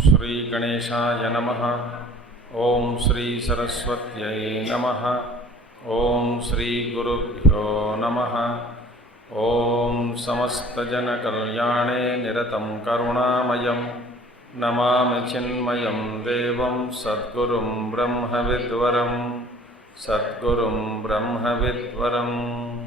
श्री गणेशाय नमः। ओम श्री सरस्वत्यै नमः। ओम श्री गुरुभ्यो नमः। ओम समस्तजनकल्याणे निरतं करुणामयं नमामि चिन्मयं देवं सद्गुरुं ब्रह्मविद्वरं सद्गुरुं ब्रह्मविद्वरम्।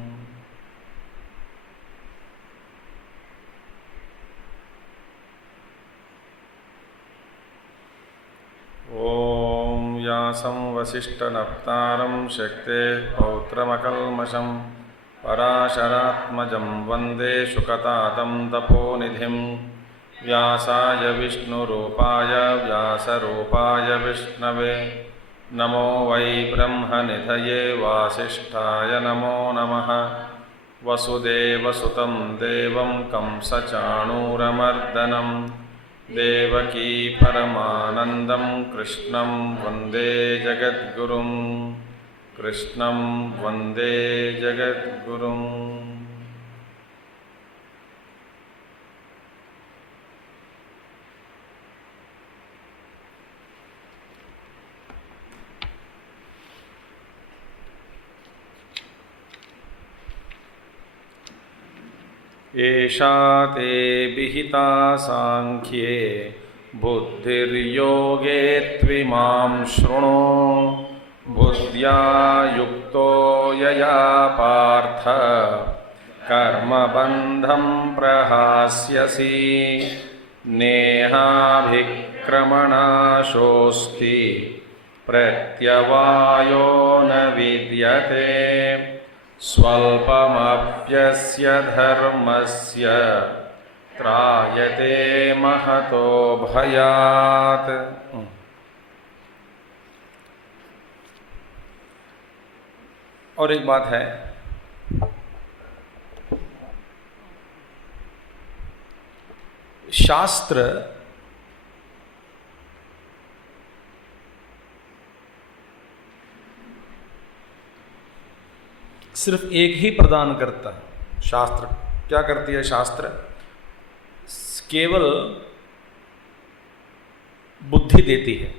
ओम व्यासं वसिष्ठनप्तारं शक्तेः पौत्रमकल्मषं पराशरात्मजं वन्दे शुकतातं तपोनिधिं। व्यासाय विष्णुरूपाय व्यासरूपाय विष्णवे नमो वै ब्रह्मनिधये वासिष्ठाय नमो नमः। वसुदेवसुतं देवं कंसचाणूरमर्दनं देवकी परमानन्दं कृष्णं वन्दे जगद्गुरुं कृष्णं वन्दे जगद्गुरुम्। एषा ते विहिता सांख्ये बुद्धिर्योगे त्विमां शृणु। बुद्ध्या युक्तो यया पार्थ कर्मबन्धं प्रहास्यसि। नेहाभिक्रमणाशोऽस्ति प्रत्यवायो न विद्यते। स्वल्पमप्यस्य धर्मस्य त्रायते महतो भयात्। और एक बात है, शास्त्र सिर्फ एक ही प्रदान करता है। शास्त्र क्या करती है? शास्त्र केवल बुद्धि देती है।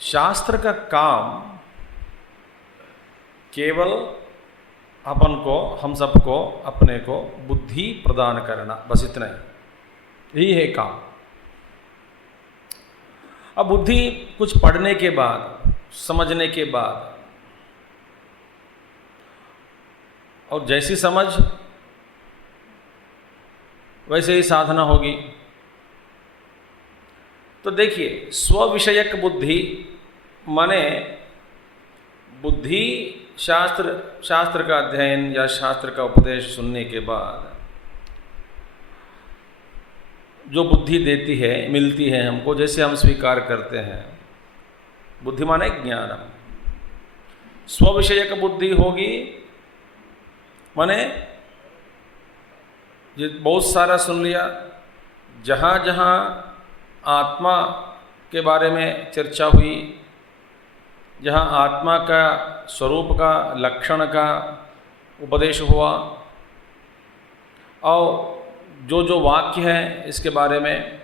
शास्त्र का काम केवल अपन को, हम सबको, अपने को बुद्धि प्रदान करना, बस इतना ही, यही है काम। अब बुद्धि कुछ पढ़ने के बाद, समझने के बाद, और जैसी समझ वैसे ही साधना होगी। तो देखिए, स्व-विषयक बुद्धि माने बुद्धि शास्त्र का अध्ययन या शास्त्र का उपदेश सुनने के बाद जो बुद्धि देती है, मिलती है हमको, जैसे हम स्वीकार करते हैं, बुद्धि माने ज्ञानम। स्व-विषयक बुद्धि होगी माने ये बहुत सारा सुन लिया, जहाँ जहाँ आत्मा के बारे में चर्चा हुई, जहाँ आत्मा का स्वरूप का, लक्षण का उपदेश हुआ, और जो जो वाक्य है इसके बारे में,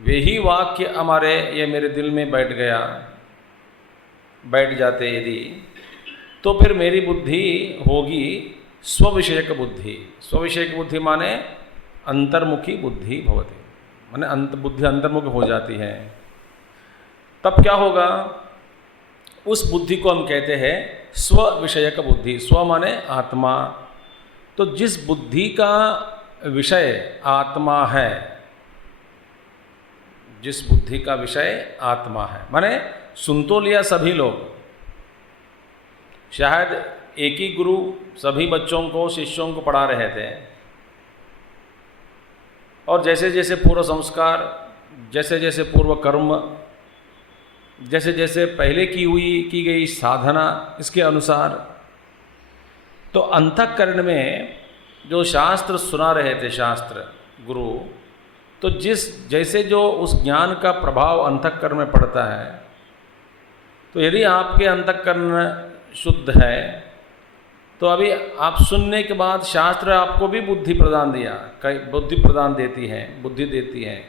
वही वाक्य हमारे ये मेरे दिल में बैठ जाते यदि, तो फिर मेरी बुद्धि होगी स्व-विषयक बुद्धि। स्व-विषयक बुद्धि माने अंतर्मुखी बुद्धि भवति, माने बुद्धि अंतर्मुख हो जाती है। तब क्या होगा? उस बुद्धि को हम कहते हैं स्व-विषयक बुद्धि। स्व माने आत्मा। तो जिस बुद्धि का विषय आत्मा है, जिस बुद्धि का विषय आत्मा है। माने सुन तो लिया सभी लोग, शायद एक ही गुरु सभी बच्चों को, शिष्यों को पढ़ा रहे थे, और जैसे जैसे पूर्व संस्कार, जैसे जैसे पूर्व कर्म, जैसे जैसे पहले की गई साधना, इसके अनुसार तो अंतःकरण में जो शास्त्र सुना रहे थे, शास्त्र गुरु, तो जैसे जो उस ज्ञान का प्रभाव अंतःकरण में पड़ता है, तो यदि आपके अंतःकरण शुद्ध है तो अभी आप सुनने के बाद शास्त्र आपको भी बुद्धि प्रदान देती है, बुद्धि देती है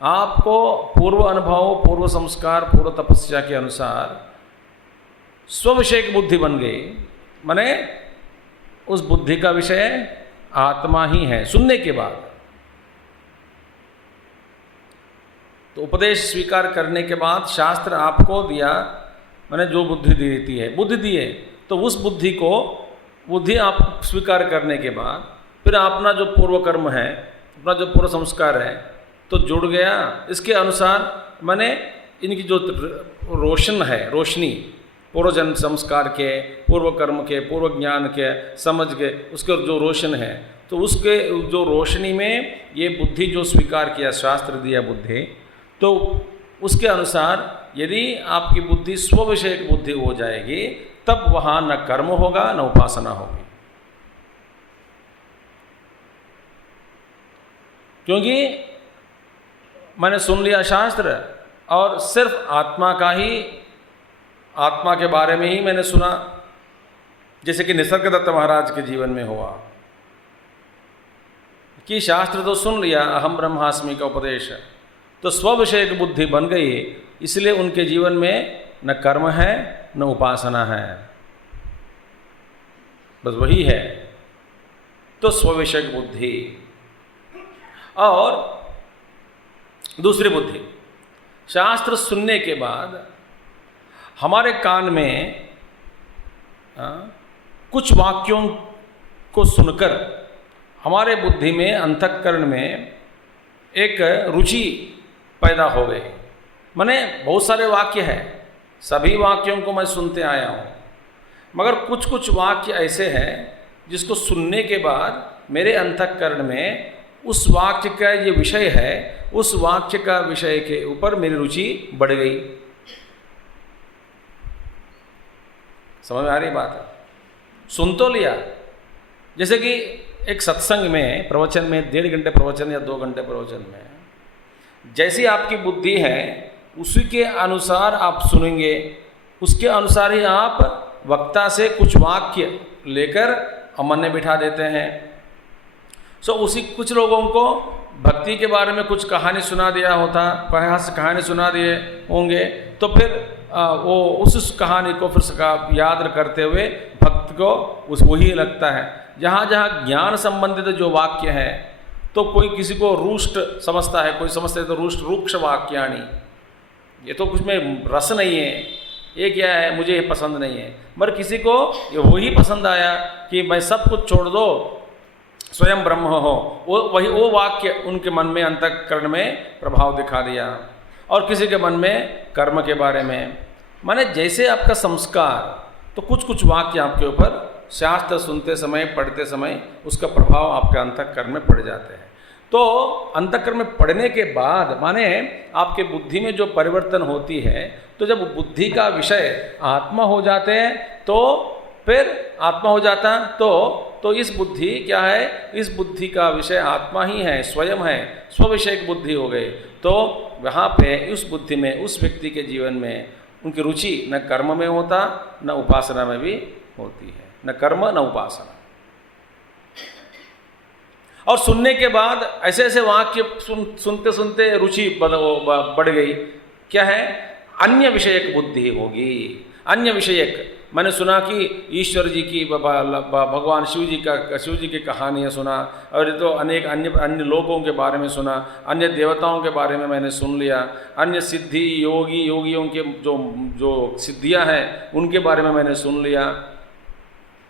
आपको। पूर्व अनुभव, पूर्व संस्कार, पूर्व तपस्या के अनुसार स्वविषय की बुद्धि बन गई। माने उस बुद्धि का विषय आत्मा ही है सुनने के बाद। तो उपदेश स्वीकार करने के बाद शास्त्र आपको दिया, माने जो बुद्धि देती है, बुद्धि दिए, तो उस बुद्धि आप स्वीकार करने के बाद फिर अपना जो पूर्व कर्म है, अपना जो पूर्व संस्कार है तो जुड़ गया। इसके अनुसार माने इनकी जो रोशन है, रोशनी, पूर्व जन्म संस्कार के, पूर्व कर्म के, पूर्व ज्ञान के, समझ के, उसके जो रोशन है, तो उसके जो रोशनी में ये बुद्धि जो स्वीकार किया, शास्त्र दिया बुद्धि, तो उसके अनुसार यदि आपकी बुद्धि स्व विषय की बुद्धि हो जाएगी, तब वहाँ न कर्म होगा न उपासना होगी। क्योंकि मैंने सुन लिया शास्त्र और सिर्फ आत्मा के बारे में ही मैंने सुना, जैसे कि निसर्गदत्त महाराज के जीवन में हुआ कि शास्त्र तो सुन लिया, अहम ब्रह्मास्मि का उपदेश, तो स्व विषय की बुद्धि बन गई, इसलिए उनके जीवन में न कर्म है न उपासना है, बस वही है। तो स्व विषय की बुद्धि। और दूसरी बुद्धि, शास्त्र सुनने के बाद हमारे कान में कुछ वाक्यों को सुनकर हमारे बुद्धि में, अंतःकरण में एक रुचि पैदा हो गई। माने बहुत सारे वाक्य हैं, सभी वाक्यों को मैं सुनते आया हूँ, मगर कुछ कुछ वाक्य ऐसे हैं जिसको सुनने के बाद मेरे अंतःकरण में उस वाक्य का ये विषय है, उस वाक्य का विषय के ऊपर मेरी रुचि बढ़ गई। समझ में आ रही बात है? सुन तो लिया, जैसे कि एक सत्संग में, प्रवचन में, 1.5 घंटे प्रवचन या 2 घंटे प्रवचन में, जैसी आपकी बुद्धि है उसी के अनुसार आप सुनेंगे, उसके अनुसार ही आप वक्ता से कुछ वाक्य लेकर मन में बिठा देते हैं। उसी कुछ लोगों को भक्ति के बारे में कुछ कहानी सुना दिया होता, कहानी सुना दिए होंगे, तो फिर वो उस कहानी को फिर याद करते हुए भक्त को वही लगता है। जहाँ जहाँ ज्ञान संबंधित जो वाक्य है, तो कोई किसी को रुष्ट समझता है, कोई समझता है तो रुष्ट रूक्ष वाक्यानि, ये तो कुछ में रस नहीं है, ये क्या है, मुझे ये पसंद नहीं है। मगर किसी को ये वही पसंद आया कि मैं सब कुछ छोड़ दो, स्वयं ब्रह्म हो, वो वाक्य उनके मन में, अंतःकरण में प्रभाव दिखा दिया। और किसी के मन में कर्म के बारे में, माने जैसे आपका संस्कार, तो कुछ कुछ वाक्य आपके ऊपर शास्त्र सुनते समय, पढ़ते समय उसका प्रभाव आपके अंतःकरण में पड़ जाते हैं। तो अंतःकरण में पढ़ने के बाद माने आपके बुद्धि में जो परिवर्तन होती है, तो जब बुद्धि का विषय आत्मा हो जाते हैं, तो फिर आत्मा हो जाता, तो इस बुद्धि क्या है, इस बुद्धि का विषय आत्मा ही है, स्वयं है, स्व विषय की बुद्धि हो गई। तो वहाँ पे उस बुद्धि में, उस व्यक्ति के जीवन में उनकी रुचि न कर्म में होता, न उपासना में भी होती है, न कर्म न उपासना। और सुनने के बाद ऐसे ऐसे वाक्य सुनते सुनते रुचि बढ़ गई। क्या है, अन्य विषयक बुद्धि होगी। अन्य विषयक, मैंने सुना कि ईश्वर जी की, भगवान शिव जी की कहानियाँ सुना, और तो अनेक अन्य लोगों के बारे में सुना, अन्य देवताओं के बारे में मैंने सुन लिया, अन्य सिद्धि योगियों के जो सिद्धियाँ हैं उनके बारे में मैंने सुन लिया,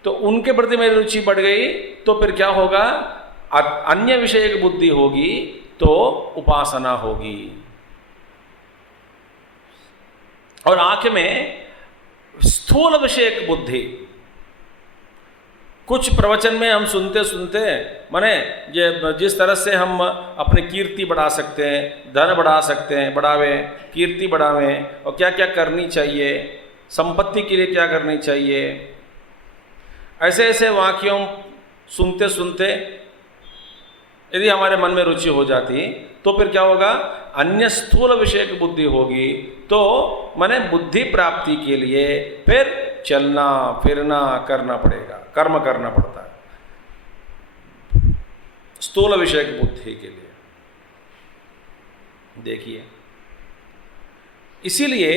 तो उनके प्रति मेरी रुचि बढ़ गई। तो फिर क्या होगा, अन्य विषय की बुद्धि होगी तो उपासना होगी। और आंख में स्थूल विषयक बुद्धि। कुछ प्रवचन में हम सुनते सुनते माने जिस तरह से हम अपनी कीर्ति बढ़ा सकते हैं, धन बढ़ा सकते हैं, बढ़ावें, कीर्ति बढ़ावें, और क्या क्या करनी चाहिए, संपत्ति के लिए क्या करनी चाहिए, ऐसे ऐसे वाक्यों सुनते सुनते यदि हमारे मन में रुचि हो जाती तो फिर क्या होगा, अन्य स्थूल विषय की बुद्धि होगी। तो माने बुद्धि प्राप्ति के लिए फिर चलना फिरना करना पड़ेगा, कर्म करना पड़ता है स्थूल विषय की बुद्धि के लिए। देखिए, इसीलिए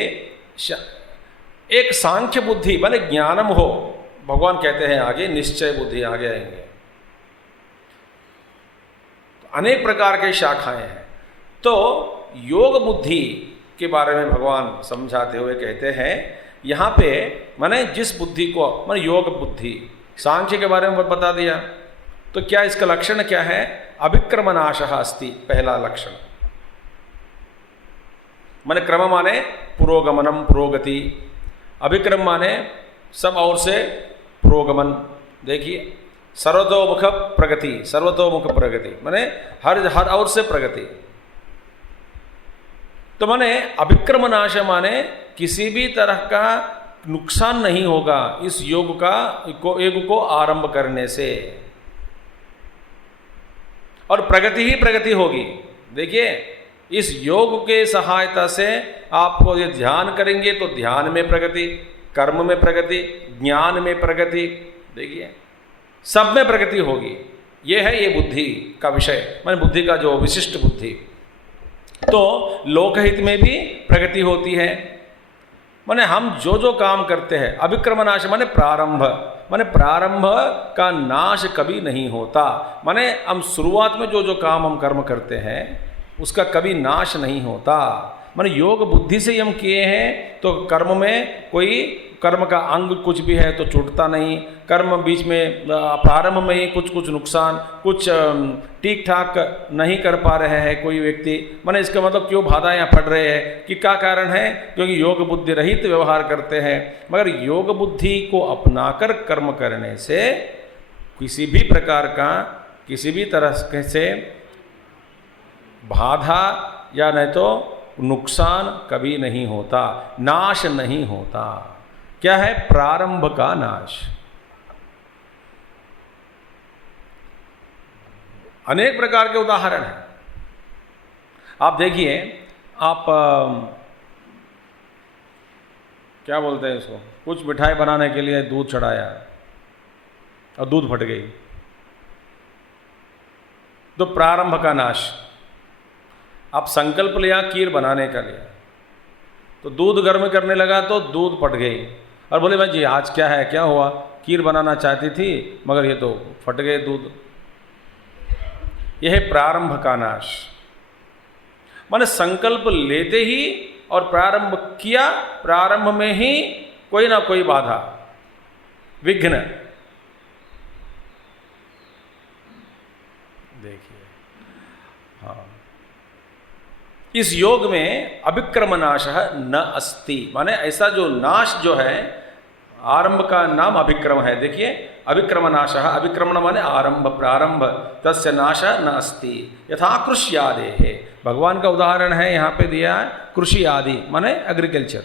एक सांख्य बुद्धि माने ज्ञानम हो, भगवान कहते हैं आगे निश्चय बुद्धि आगे आएंगे। तो अनेक प्रकार के शाखाएं हैं। तो योग बुद्धि के बारे में भगवान समझाते हुए कहते हैं यहाँ पे माने जिस बुद्धि को माने योग बुद्धि, सांख्य के बारे में बता दिया। तो क्या इसका लक्षण क्या है, अभिक्रमनाशः अस्ति, पहला लक्षण। माने क्रम माने पुरोगमनम पुरोगति, अभिक्रम माने सब ओर से पुरोगमन। देखिए, सर्वतोमुख प्रगति, सर्वतोमुख प्रगति माने हर ओर से प्रगति। तो माने अभिक्रमनाश माने किसी भी तरह का नुकसान नहीं होगा इस योग को आरंभ करने से, और प्रगति ही प्रगति होगी। देखिए, इस योग के सहायता से आपको ये ध्यान करेंगे तो ध्यान में प्रगति, कर्म में प्रगति, ज्ञान में प्रगति, देखिए सब में प्रगति होगी। ये है ये बुद्धि का विषय, माने बुद्धि का जो विशिष्ट बुद्धि। तो लोकहित में भी प्रगति होती है। माने हम जो जो काम करते हैं, अभिक्रमनाश माने प्रारंभ, माने प्रारंभ का नाश कभी नहीं होता। माने हम शुरुआत में जो जो काम हम कर्म करते हैं उसका कभी नाश नहीं होता। माने योग बुद्धि से हम किए हैं तो कर्म में कोई कर्म का अंग कुछ भी है तो छूटता नहीं। कर्म बीच में प्रारंभ में ही कुछ नुकसान, कुछ ठीक ठाक नहीं कर पा रहे हैं कोई व्यक्ति, माने इसका मतलब क्यों बाधाएं पड़ रहे हैं कि क्या कारण है, क्योंकि योग बुद्धि रहित व्यवहार करते हैं। मगर योग बुद्धि को अपनाकर कर्म करने से किसी भी प्रकार का किसी भी तरह से बाधा या नहीं तो नुकसान कभी नहीं होता, नाश नहीं होता। क्या है, प्रारंभ का नाश। अनेक प्रकार के उदाहरण हैं। आप देखिए, आप क्या बोलते हैं इसको, कुछ मिठाई बनाने के लिए दूध चढ़ाया और दूध फट गई, तो प्रारंभ का नाश। आप संकल्प लिया खीर बनाने का लिया, तो दूध गर्म करने लगा तो दूध फट गई, और बोले भाई जी आज क्या है, क्या हुआ, खीर बनाना चाहती थी मगर ये तो फट गए दूध। यह है प्रारंभ का नाश। माने संकल्प लेते ही और प्रारंभ किया, प्रारंभ में ही कोई ना कोई बाधा, विघ्न। देखिए, हाँ, इस योग में अभिक्रम नाश न अस्ति, माने ऐसा जो नाश जो है, आरंभ का नाम अभिक्रम है। देखिए, अभिक्रम नाश, अभिक्रमण माने आरंभ, प्रारंभ, तस्य नाश न अस्ति। यथा कृषि आदि है, भगवान का उदाहरण है यहाँ पे दिया है, कृषि आदि माने एग्रीकल्चर,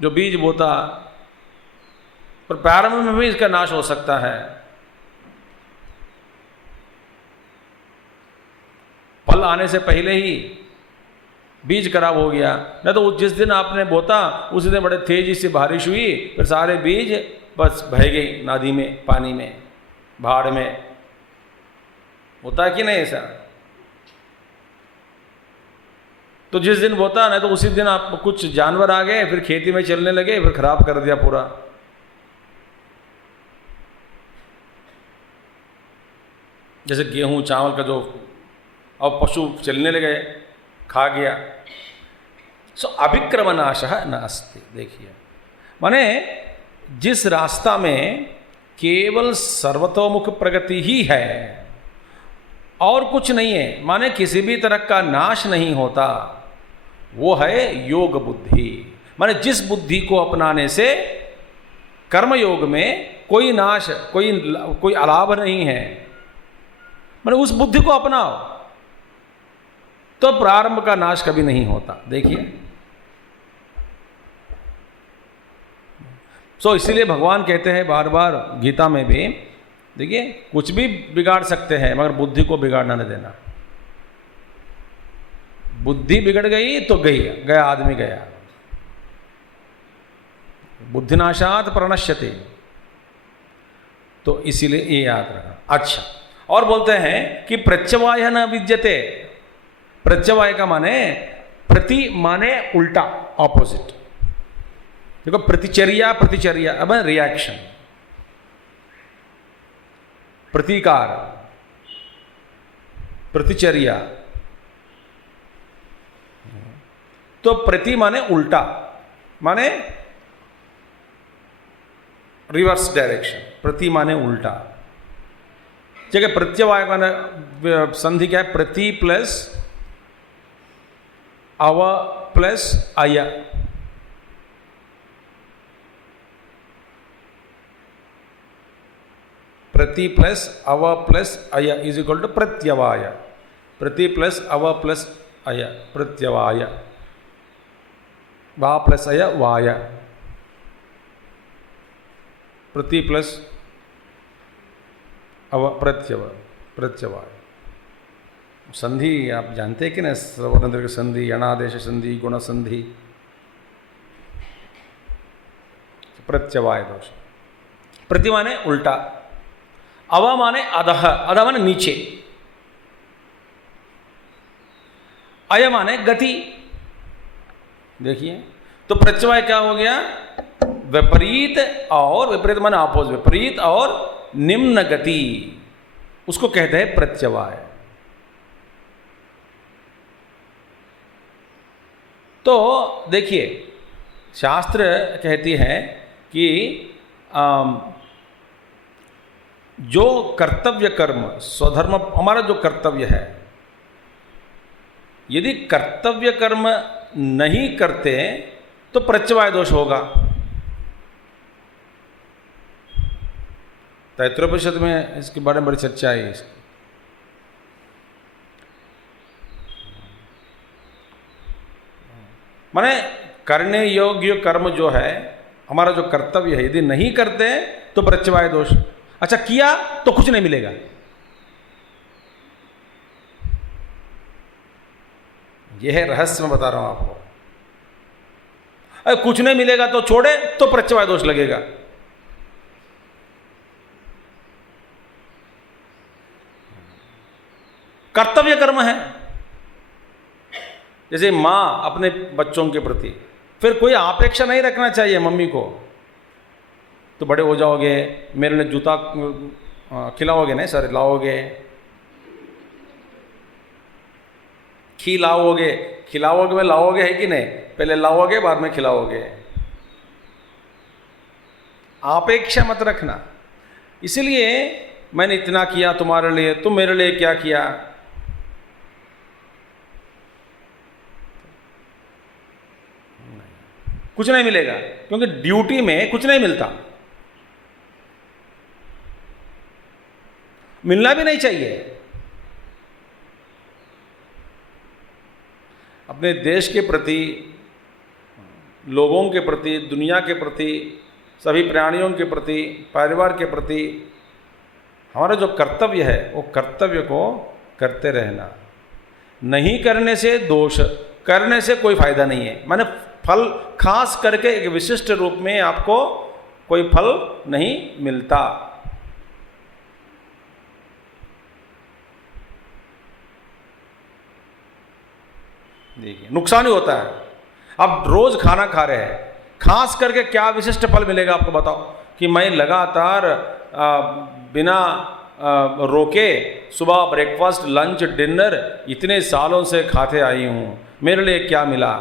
जो बीज बोता, पर प्रारंभ में भी इसका नाश हो सकता है। फल आने से पहले ही बीज खराब हो गया, नहीं तो जिस दिन आपने बोता उसी दिन बड़े तेजी से बारिश हुई, फिर सारे बीज बस बह गई नदी में, पानी में, बाढ़ में। होता है कि नहीं ऐसा? तो जिस दिन बोता नहीं तो उसी दिन आप कुछ जानवर आ गए, फिर खेती में चलने लगे, फिर खराब कर दिया पूरा। जैसे गेहूं चावल का जो, अब पशु चलने लगे, खा गया। सो अभिक्रम नाश न अस्ति। देखिए, माने जिस रास्ता में केवल सर्वतोमुख प्रगति ही है और कुछ नहीं है, माने किसी भी तरह का नाश नहीं होता, वो है योग बुद्धि। माने जिस बुद्धि को अपनाने से कर्म योग में कोई नाश, कोई अलाभ नहीं है, माने उस बुद्धि को अपनाओ तो प्रारंभ का नाश कभी नहीं होता। देखिए, इसीलिए भगवान कहते हैं बार बार गीता में भी, देखिए कुछ भी बिगाड़ सकते हैं मगर बुद्धि को बिगाड़ना नहीं देना। बुद्धि बिगड़ गई तो गया आदमी गया। बुद्धिनाशात प्रणश्यते, तो इसीलिए ये याद रखना। अच्छा, और बोलते हैं कि प्रत्यवाय न विद्यते। प्रत्यवाय का माने प्रति माने उल्टा, ऑपोजिट। देखो प्रतिचर्या अब रिएक्शन, प्रतिकार, प्रतिचर्या। तो प्रति माने उल्टा, माने रिवर्स डायरेक्शन। प्रति माने उल्टा। जगह प्रत्यवाय माने संधि क्या है? प्रति प्लस अव प्लस अय। प्रति प्लस अव प्लस अय इज इक्वल टू प्रत्यवाय। प्रति प्लस अव प्लस अय प्रत्यवाय। वा प्लस अय वाय। प्रति प्लस अव प्रत्यवाय। संधि आप जानते हैं कि ना, सवर्णदीर्घ संधि, अनादेश संधि, गुण संधि, प्रत्यवाय दोष। प्रति माने उल्टा, अव माने अधः, अधः माने नीचे, अय माने गति। देखिए, तो प्रत्यवाय क्या हो गया? विपरीत, और विपरीत माने ऑपोजिट, विपरीत और निम्न गति, उसको कहते हैं प्रत्यवाय। तो देखिए, शास्त्र कहती है कि जो कर्तव्य कर्म, स्वधर्म, हमारा जो कर्तव्य है, यदि कर्तव्य कर्म नहीं करते तो प्रत्यवाय दोष होगा। तैत्तिरीयोपनिषद में इसके बारे में बड़ी चर्चा है। माने करने योग्य कर्म जो है, हमारा जो कर्तव्य है, यदि नहीं करते तो प्रत्यवाय दोष। अच्छा, किया तो कुछ नहीं मिलेगा। यह है रहस्य, मैं बता रहा हूं आपको। अरे कुछ नहीं मिलेगा तो छोड़े तो प्रत्यवाय दोष लगेगा। कर्तव्य कर्म है, जैसे मां अपने बच्चों के प्रति, फिर कोई अपेक्षा नहीं रखना चाहिए मम्मी को। तो बड़े हो जाओगे, मेरे लिए जूता खिलाओगे, नहीं सर लाओगे, खिलाओगे में लाओगे है कि नहीं? पहले लाओगे बाद में खिलाओगे। अपेक्षा मत रखना। इसलिए मैंने इतना किया तुम्हारे लिए, तुम मेरे लिए क्या किया? कुछ नहीं मिलेगा, क्योंकि ड्यूटी में कुछ नहीं मिलता, मिलना भी नहीं चाहिए। अपने देश के प्रति, लोगों के प्रति, दुनिया के प्रति, सभी प्राणियों के प्रति, परिवार के प्रति हमारा जो कर्तव्य है, वो कर्तव्य को करते रहना। नहीं करने से दोष, करने से कोई फायदा नहीं है। माने फल, खास करके एक विशिष्ट रूप में आपको कोई फल नहीं मिलता। देखिए, नुकसान ही होता है। अब रोज खाना खा रहे हैं, खास करके क्या विशिष्ट फल मिलेगा आपको बताओ? कि मैं लगातार बिना रोके सुबह ब्रेकफास्ट, लंच, डिनर इतने सालों से खाते आई हूं, मेरे लिए क्या मिला?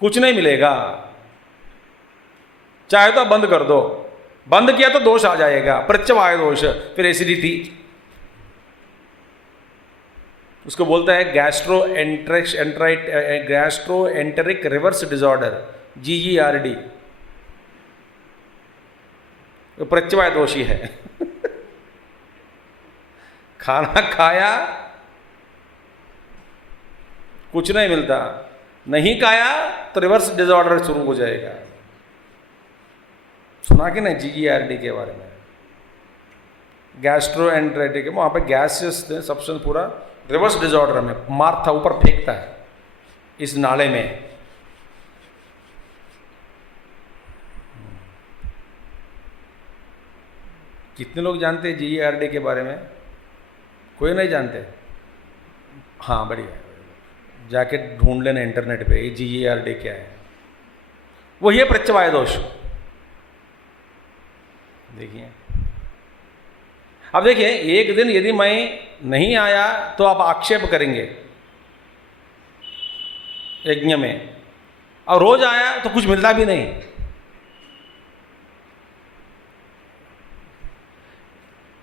कुछ नहीं मिलेगा। चाहे तो बंद कर दो, बंद किया तो दोष आ जाएगा, प्रत्यवाय दोष, फिर एसिडिटी। उसको बोलता है गैस्ट्रोएंटेरिक रिवर्स डिसऑर्डर, GERD, वो प्रत्यवाय दोषी है। खाना खाया कुछ नहीं मिलता, नहीं खाया तो रिवर्स डिसऑर्डर शुरू हो जाएगा। सुना कि नहीं GERD के बारे में? गैस्ट्रोएंटेरिक, वहाँ पे गैसेस सब्सटेंस पूरा रिवर्स डिसऑर्डर में मारता ऊपर फेंकता है इस नाले में। कितने लोग जानते हैं GERD के बारे में? कोई नहीं जानते? हाँ बढ़िया, जाके ढूंढ लेना इंटरनेट पे GERD क्या है। वो ये प्रत्यवाय दोष। देखिए, अब देखिए, एक दिन यदि मैं नहीं आया तो आप आक्षेप करेंगे यज्ञ में, और रोज आया तो कुछ मिलता भी नहीं।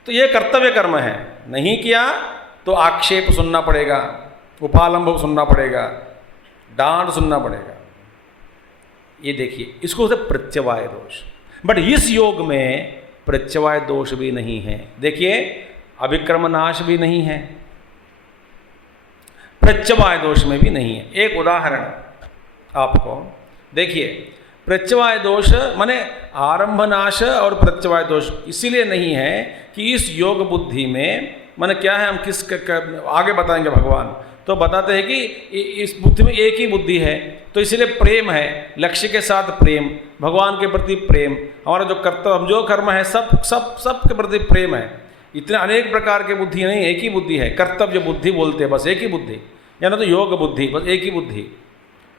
तो ये कर्तव्य कर्म है, नहीं किया तो आक्षेप सुनना पड़ेगा, उपालंब सुनना पड़ेगा, डांट सुनना पड़ेगा। ये देखिए, इसको होता है प्रत्यवाय दोष। बट इस योग में प्रत्यवाय दोष भी नहीं है। देखिए, अभिक्रम नाश भी नहीं है, प्रत्यवाय दोष में भी नहीं है। एक उदाहरण आपको देखिए, प्रत्यवाय दोष माने आरंभ नाश और प्रत्यवाय दोष इसीलिए नहीं है कि इस योग बुद्धि में माने क्या है, हम आगे बताएंगे। भगवान तो बताते हैं कि इस बुद्धि में एक ही बुद्धि है, तो इसीलिए प्रेम है, लक्ष्य के साथ प्रेम, भगवान के प्रति प्रेम, हमारा जो कर्तव्य जो कर्म है सब के प्रति प्रेम है। इतने अनेक प्रकार के बुद्धि नहीं, एक ही बुद्धि है। कर्तव्य बुद्धि बोलते हैं, बस एक ही बुद्धि, या ना तो योग बुद्धि, बस एक ही बुद्धि।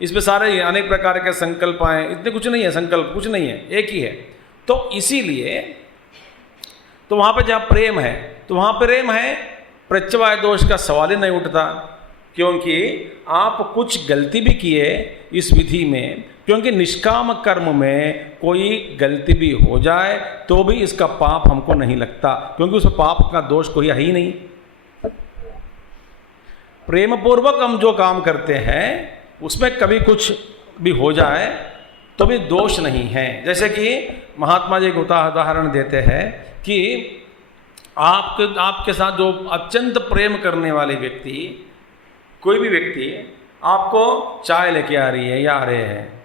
इसमें सारे अनेक प्रकार के संकल्प आए, इतने कुछ नहीं है, संकल्प कुछ नहीं है, एक ही है। तो इसीलिए तो वहाँ पर जहाँ प्रेम है तो वहाँ प्रेम है, प्रत्यवाय दोष का सवाल ही नहीं उठता, क्योंकि आप कुछ गलती भी किए इस विधि में, क्योंकि निष्काम कर्म में कोई गलती भी हो जाए तो भी इसका पाप हमको नहीं लगता, क्योंकि उस पाप का दोष कोई है ही नहीं। प्रेम पूर्वक हम जो काम करते हैं उसमें कभी कुछ भी हो जाए तो भी दोष नहीं है। जैसे कि महात्मा जी एक उदाहरण देते हैं कि आपके साथ जो अत्यंत प्रेम करने वाले व्यक्ति, कोई भी व्यक्ति आपको चाय लेके आ रही है या आ रहे हैं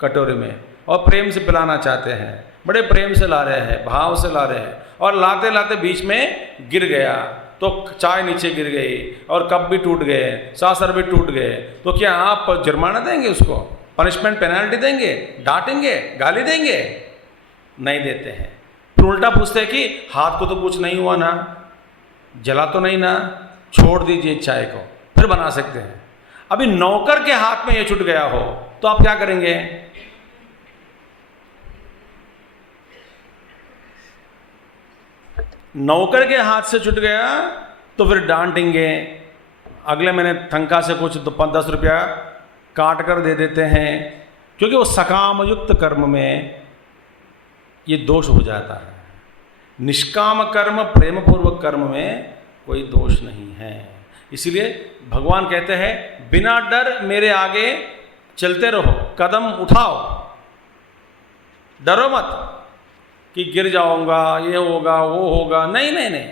कटोरे में और प्रेम से पिलाना चाहते हैं, बड़े प्रेम से ला रहे हैं, भाव से ला रहे हैं, और लाते लाते बीच में गिर गया तो चाय नीचे गिर गई और कप भी टूट गए, सासर भी टूट गए, तो क्या आप जुर्माना देंगे, उसको पनिशमेंट पेनल्टी देंगे, डांटेंगे, गाली देंगे? नहीं देते हैं। फिर उल्टा पूछते हैं कि हाथ को तो कुछ नहीं हुआ ना, जला तो नहीं ना, छोड़ दीजिए चाय को, फिर बना सकते हैं। अभी नौकर के हाथ में ये छूट गया हो तो आप क्या करेंगे? नौकर के हाथ से छूट गया तो फिर डांटेंगे, अगले महीने तनख्वाह से कुछ 10 रुपया काट कर दे देते हैं, क्योंकि वो सकाम युक्त कर्म में ये दोष हो जाता है। निष्काम कर्म, प्रेम पूर्वक कर्म में कोई दोष नहीं है। इसीलिए भगवान कहते हैं बिना डर मेरे आगे चलते रहो, कदम उठाओ, डरो मत कि गिर जाऊंगा, ये होगा, वो होगा, नहीं नहीं नहीं,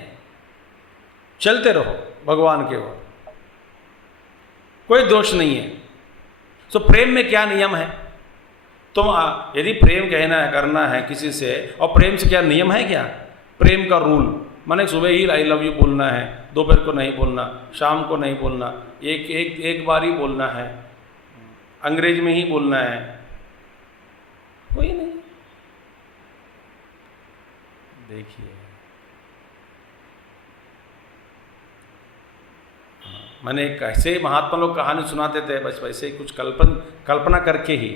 चलते रहो भगवान के ओर, कोई दोष नहीं है। तो प्रेम में क्या नियम है? तुम यदि प्रेम कहना है, करना है किसी से, और प्रेम से क्या नियम है? क्या प्रेम का रूल? माने सुबह ही आई लव यू बोलना है, दोपहर को नहीं बोलना, शाम को नहीं बोलना, एक बार ही बोलना है, अंग्रेज में ही बोलना है, कोई नहीं। देखिए, मैंने कैसे महात्मा लोग कहानी सुनाते थे, बस वैसे ही कुछ कल्पना करके ही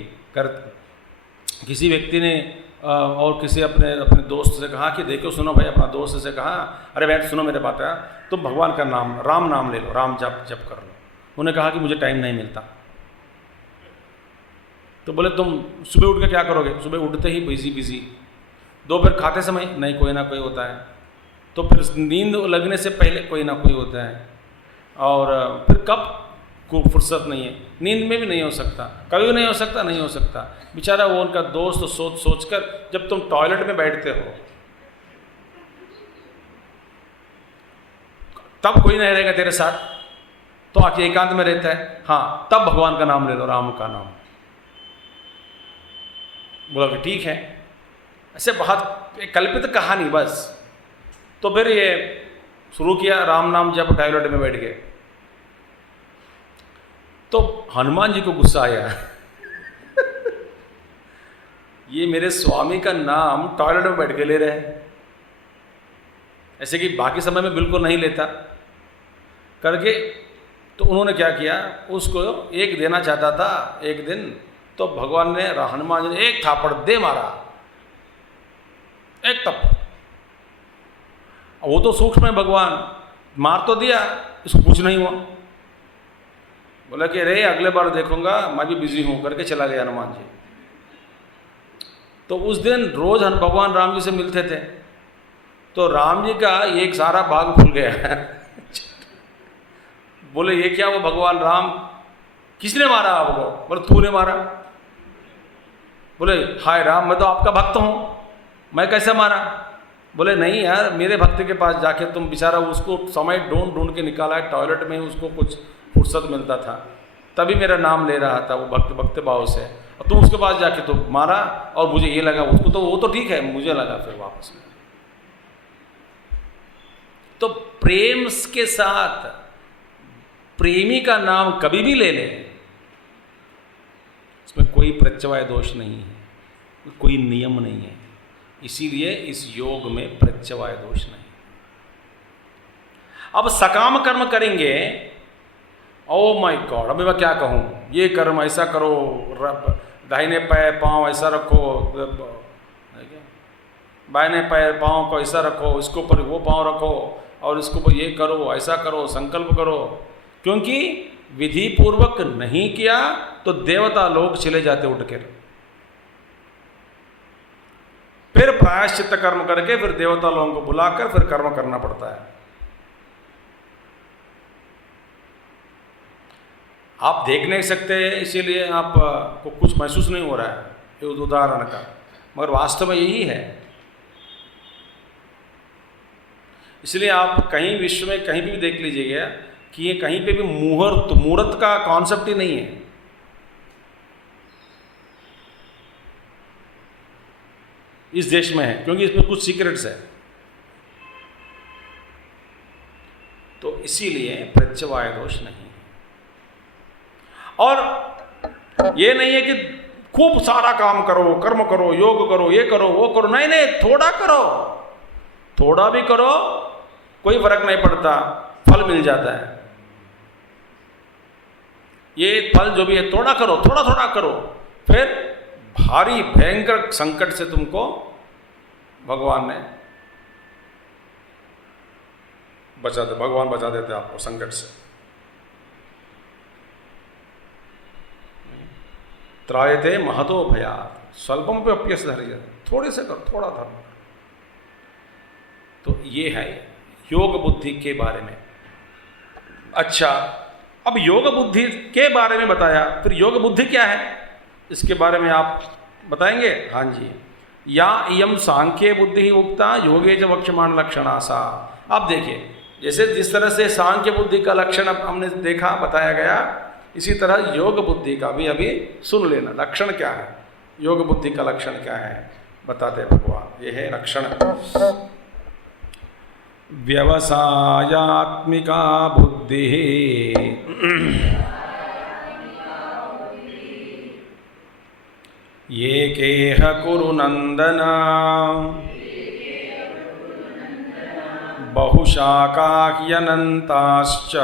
किसी व्यक्ति ने और किसी अपने दोस्त से कहा कि देखो सुनो भाई, अपना दोस्त से कहा अरे बैठ सुनो मेरे बात है, तुम भगवान का नाम, राम नाम ले लो, राम जप कर लो। उन्होंने कहा कि मुझे टाइम नहीं मिलता। तो बोले तुम सुबह उठ के क्या करोगे? सुबह उठते ही बिजी, दोपहर खाते समय नहीं, कोई ना कोई होता है, तो फिर नींद लगने से पहले कोई ना कोई होता है, और फिर कब को फुर्सत नहीं है, नींद में भी नहीं हो सकता, कभी भी नहीं हो सकता, नहीं हो सकता। बेचारा वो उनका दोस्त सोच सोच कर, जब तुम टॉयलेट में बैठते हो तब कोई नहीं रहेगा तेरे साथ, तो आके एकांत में रहता है, हाँ तब भगवान का नाम ले लो, राम का नाम। बोला कि ठीक है। ऐसे बहुत कल्पित कहानी बस। तो फिर ये शुरू किया राम नाम जब टॉयलेट में बैठ गए, तो हनुमान जी को गुस्सा आया ये मेरे स्वामी का नाम टॉयलेट में बैठ के ले रहे हैं, ऐसे कि बाकी समय में बिल्कुल नहीं लेता करके। तो उन्होंने क्या किया, उसको एक देना चाहता था एक दिन, तो भगवान ने हनुमान जी ने एक थापड़ दे मारा, एक थप्पड़। वो तो सूक्ष्म है भगवान, मार तो दिया, इसको कुछ नहीं हुआ। बोला कि अरे अगले बार देखूंगा, मैं भी बिजी हूं करके चला गया हनुमान जी। तो उस दिन रोज भगवान राम जी से मिलते थे, तो राम जी का एक सारा भाग खुल गया बोले ये क्या वो भगवान राम, किसने मारा आपको? बोले तूने मारा। बोले हाय राम, मैं तो आपका भक्त हूं, मैं कैसे मारा? बोले नहीं यार, मेरे भक्त के पास जाके तुम, बेचारा उसको समय ढूंढ ढूंढ के निकाला है, टॉयलेट में उसको कुछ फुर्सत मिलता था, तभी मेरा नाम ले रहा था वो भक्त भक्त भाव से, और तुम उसके पास जाके तो मारा, और मुझे ये लगा उसको तो वो तो ठीक है, मुझे लगा फिर वापस में। तो प्रेम के साथ प्रेमी का नाम कभी भी ले ले, इसमें कोई प्रत्यवाय दोष नहीं है, कोई नियम नहीं है, इसीलिए इस योग में प्रत्यवाय दोष नहीं। अब सकाम कर्म करेंगे, ओ माय गॉड, अभी मैं क्या कहूं, ये कर्म ऐसा करो, दाहिने पैर पांव ऐसा रखो, बाएं पैर पांव को ऐसा रखो, इसको पर वो पांव रखो, और इसको पर ये करो, ऐसा करो, संकल्प करो, क्योंकि विधि पूर्वक नहीं किया तो देवता लोग चले जाते उठ कर, फिर प्रायश्चित कर्म करके फिर देवता लोगों को बुलाकर फिर कर्म करना पड़ता है। आप देख नहीं सकते, इसीलिए आप को कुछ महसूस नहीं हो रहा है ये उदाहरण का, मगर वास्तव में यही है। इसलिए आप कहीं विश्व में कहीं भी देख लीजिएगा कि ये कहीं पे भी मुहूर्त का कॉन्सेप्ट ही नहीं है। इस देश में है, क्योंकि इसमें कुछ सीक्रेट्स है, तो इसीलिए प्रत्यवाय दोष नहीं है। और ये नहीं है कि खूब सारा काम करो, कर्म करो, योग करो, ये करो, वो करो, नहीं नहीं, थोड़ा करो, थोड़ा भी करो, कोई फर्क नहीं पड़ता, फल मिल जाता है। ये फल जो भी है थोड़ा करो, थोड़ा थोड़ा करो, फिर भारी भयंकर संकट से तुमको भगवान ने भगवान बचा देते आपको संकट से। त्रायते महतो भयात् स्वल्पम पे अप्यस धैर्य, थोड़े से करो, थोड़ा धर्म। तो ये है योग बुद्धि के बारे में। अच्छा, अब योग बुद्धि के बारे में बताया, फिर योग बुद्धि क्या है इसके बारे में आप बताएंगे? हाँ जी, या इयम सांख्य बुद्धि उक्ता योगे च वक्ष्यमाण लक्षणासा। अब देखिए, जैसे जिस तरह से सांख्य बुद्धि का लक्षण हमने देखा, बताया गया, इसी तरह योग बुद्धि का भी अभी सुन लेना। लक्षण क्या है, योग बुद्धि का लक्षण क्या है बताते हैं भगवान। ये है लक्षण, व्यवसायात्मिका बुद्धि ये केह कुरु नंदन बहुशाखा ह्यनन्ताश्च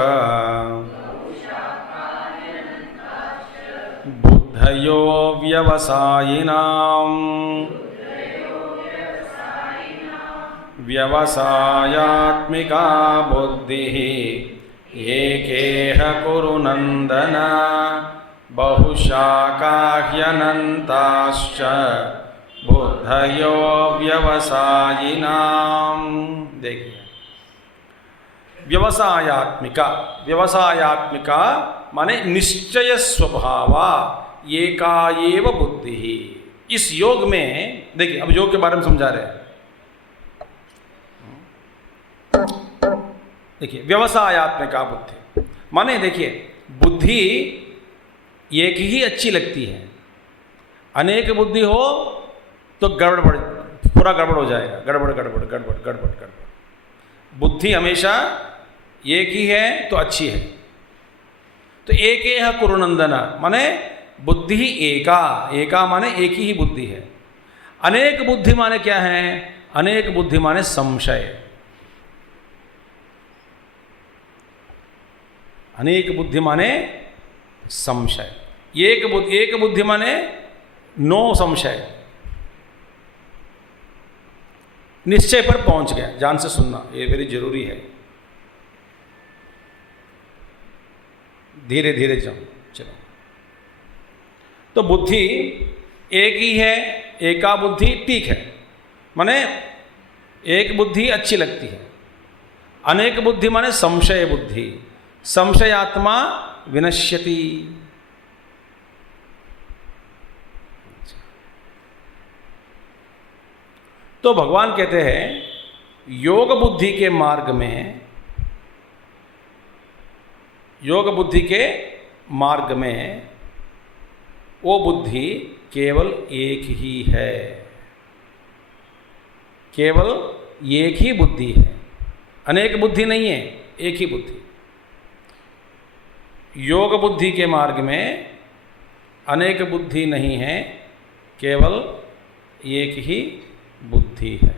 बुद्धयो व्यवसायिनाम् व्यवसायात्मिका बुद्धिः एकेह कुरु नंदन बहुशाखा ह्यनन्ताश्च बुद्धयो व्यवसायिनाम्। देखिए, व्यवसायात्मिका, व्यवसायात्मिका माने निश्चय स्वभावा एकाएव बुद्धि। इस योग में देखिए, अब योग के बारे में समझा रहे हैं। देखिए व्यवसायात्मिका बुद्धि माने देखिए बुद्धि एक ही अच्छी लगती है, अनेक बुद्धि हो तो गड़बड़, पूरा गड़बड़ हो जाएगा, गड़बड़ गड़बड़ गड़बड़ गड़बड़ गड़बड़। बुद्धि हमेशा एक ही है तो अच्छी है। तो एक कुरुनंदना माने बुद्धि एका, एका माने एक ही बुद्धि है। अनेक बुद्धि माने क्या है? अनेक बुद्धि माने संशय। अनेक बुद्धि माने संशय। एक बुद्धि माने नो संशय, निश्चय पर पहुंच गया। ध्यान से सुनना, ये वेरी जरूरी है। धीरे धीरे जाओ, चलो। तो बुद्धि एक ही है, एका बुद्धि ठीक है, माने एक बुद्धि अच्छी लगती है। अनेक बुद्धि माने संशय बुद्धि, संशयात्मा विनश्यति। तो भगवान कहते हैं योग बुद्धि के मार्ग में, योग बुद्धि के मार्ग में वो बुद्धि केवल एक ही है, केवल एक ही बुद्धि है, अनेक बुद्धि नहीं है, एक ही बुद्धि। योग बुद्धि के मार्ग में अनेक बुद्धि नहीं है, केवल एक ही बुद्धि है।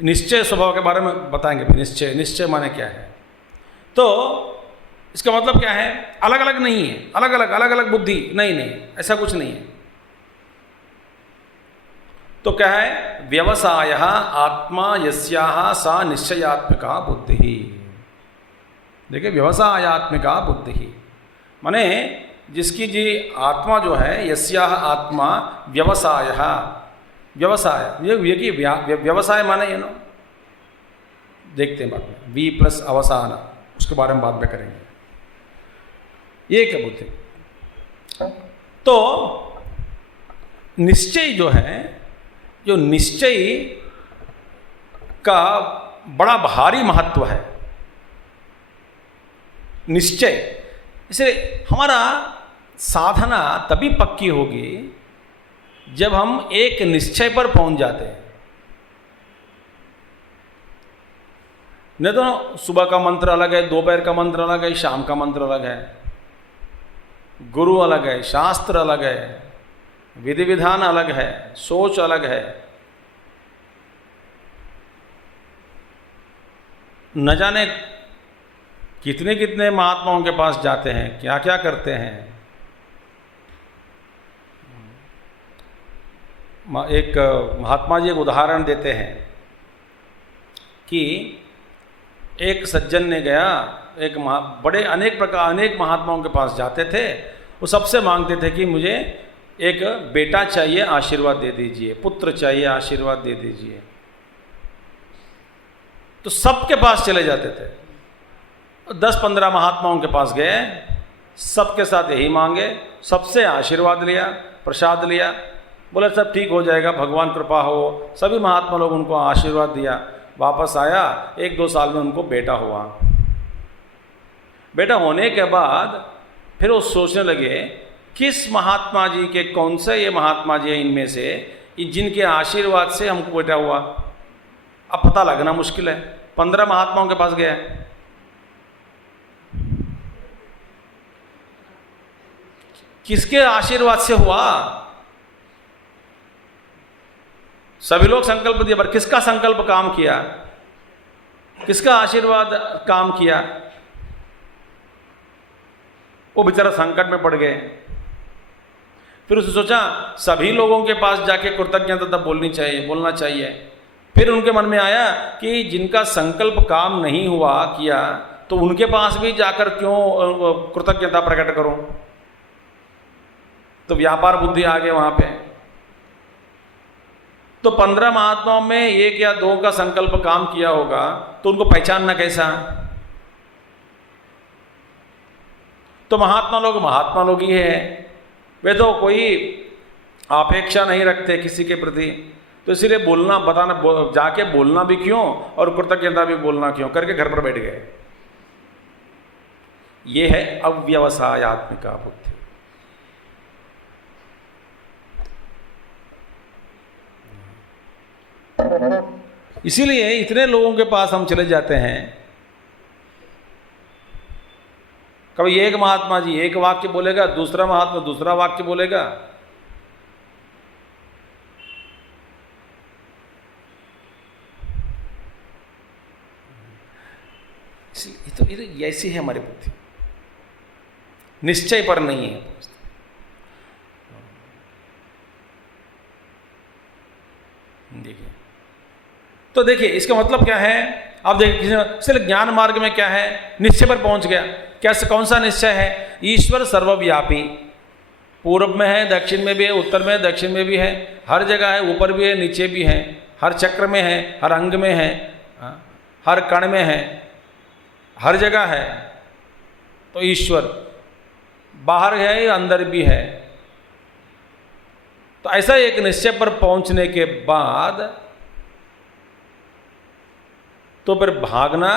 निश्चय स्वभाव के बारे में बताएंगे फिर। निश्चय, निश्चय माने क्या है? तो इसका मतलब क्या है? अलग अलग नहीं है, अलग अलग बुद्धि नहीं, ऐसा कुछ नहीं है। तो क्या है? व्यवसाय आत्मा यस्याः सा निश्चयात्मिका बुद्धि। देखिए व्यवसायात्मिका बुद्धि माने जिसकी जी आत्मा जो है, यस्याः आत्मा व्यवसाय, व्यवसाय ये व्यवसाय माने ये ना, देखते हैं बाद में, वी प्लस अवसान, उसके बारे में बाद में करेंगे। ये क्या बुद्धि? तो निश्चय जो है, जो निश्चय का बड़ा भारी महत्व है। निश्चय, इसलिए हमारा साधना तभी पक्की होगी जब हम एक निश्चय पर पहुंच जाते हैं। नहीं तो सुबह का मंत्र अलग है, दोपहर का मंत्र अलग है, शाम का मंत्र अलग है, गुरु अलग है, शास्त्र अलग है, विधि विधान अलग है, सोच अलग है। न जाने कितने कितने महात्माओं के पास जाते हैं, क्या क्या करते हैं। एक महात्मा जी एक उदाहरण देते हैं कि एक सज्जन ने गया, एक बड़े अनेक महात्माओं के पास जाते थे। वो सबसे मांगते थे कि मुझे एक बेटा चाहिए, आशीर्वाद दे दीजिए, पुत्र चाहिए, आशीर्वाद दे दीजिए। तो सबके पास चले जाते थे। 10-15 महात्माओं के पास गए, सबके साथ यही मांगे, सबसे आशीर्वाद लिया, प्रसाद लिया, बोले सब ठीक हो जाएगा, भगवान कृपा हो। सभी महात्मा लोग उनको आशीर्वाद दिया। वापस आया, 1-2 साल में उनको बेटा हुआ। बेटा होने के बाद फिर वो सोचने लगे किस महात्मा जी के, कौन से ये महात्मा जी हैं इनमें से जिनके आशीर्वाद से हमको बेटा हुआ। अब पता लगना मुश्किल है। 15 महात्माओं के पास गया, किसके आशीर्वाद से हुआ? सभी लोग संकल्प दिया, पर किसका संकल्प काम किया, किसका आशीर्वाद काम किया? वो बेचारा संकट में पड़ गए। फिर उसने सोचा सभी लोगों के पास जाके कृतज्ञता बोलना चाहिए। फिर उनके मन में आया कि जिनका संकल्प काम नहीं हुआ किया, तो उनके पास भी जाकर क्यों कृतज्ञता प्रकट करूं? तो व्यापार बुद्धि आ गई वहां पे। तो 15 महात्माओं में एक या दो का संकल्प काम किया होगा, तो उनको पहचानना कैसा? तो महात्मा लोग ही है, वे तो कोई अपेक्षा नहीं रखते किसी के प्रति, तो इसीलिए बोलना बताना जाके बोलना भी क्यों और कृतज्ञता भी बोलना क्यों करके घर पर बैठ गए। ये है अव्यवसायत्मिका बुद्धि। इसीलिए इतने लोगों के पास हम चले जाते हैं, कभी एक महात्मा जी एक वाक्य बोलेगा, दूसरा महात्मा दूसरा वाक्य बोलेगा। तो ऐसी है हमारी बुद्धि, निश्चय पर नहीं है। देखिए, तो देखिए इसका मतलब क्या है। आप देखिए सिर्फ ज्ञान मार्ग में क्या है, निश्चय पर पहुंच गया। कैसे, कौन सा निश्चय है? ईश्वर सर्वव्यापी, पूर्व में है, दक्षिण में भी है, उत्तर में है, दक्षिण में भी है, हर जगह है, ऊपर भी है, नीचे भी है, हर चक्र में है, हर अंग में है, हर कण में है, हर जगह है। तो ईश्वर बाहर है या अंदर भी है। तो ऐसा एक निश्चय पर पहुंचने के बाद तो फिर भागना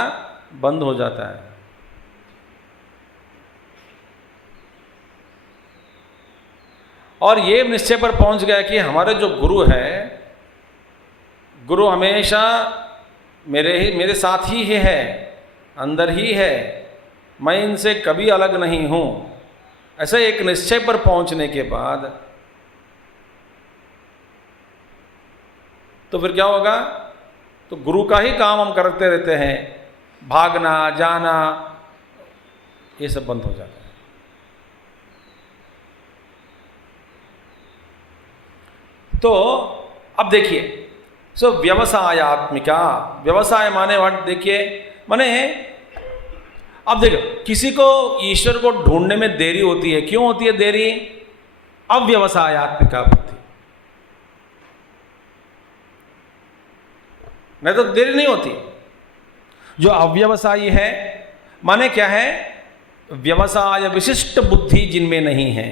बंद हो जाता है। और ये निश्चय पर पहुंच गया कि हमारे जो गुरु है, गुरु हमेशा मेरे साथ ही है, अंदर ही है, मैं इनसे कभी अलग नहीं हूं। ऐसा एक निश्चय पर पहुंचने के बाद तो फिर क्या होगा? तो गुरु का ही काम हम करते रहते हैं, भागना जाना ये सब बंद हो जाता है। तो अब देखिए, सो व्यवसायत्मिका, व्यवसाय माने वाट देखिए, माने अब देखो किसी को ईश्वर को ढूंढने में देरी होती है। क्यों होती है देरी? अव्यवसायत्मिका बुद्धि, नहीं तो देरी नहीं होती। जो अव्यवसायी है माने क्या है? व्यवसाय विशिष्ट बुद्धि जिनमें नहीं है,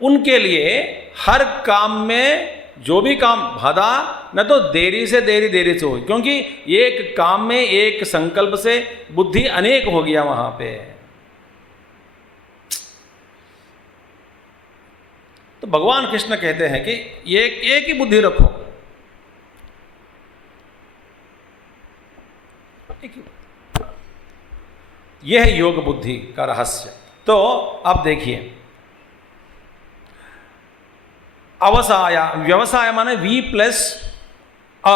उनके लिए हर काम में जो भी काम बाधा न तो देरी से हो, क्योंकि एक काम में एक संकल्प से बुद्धि अनेक हो गया वहां पे। तो भगवान कृष्ण कहते हैं कि ये एक ही बुद्धि रखो, यह है योग बुद्धि का रहस्य। तो अब देखिए, अवसाय व्यवसाय माने वी प्लस अ,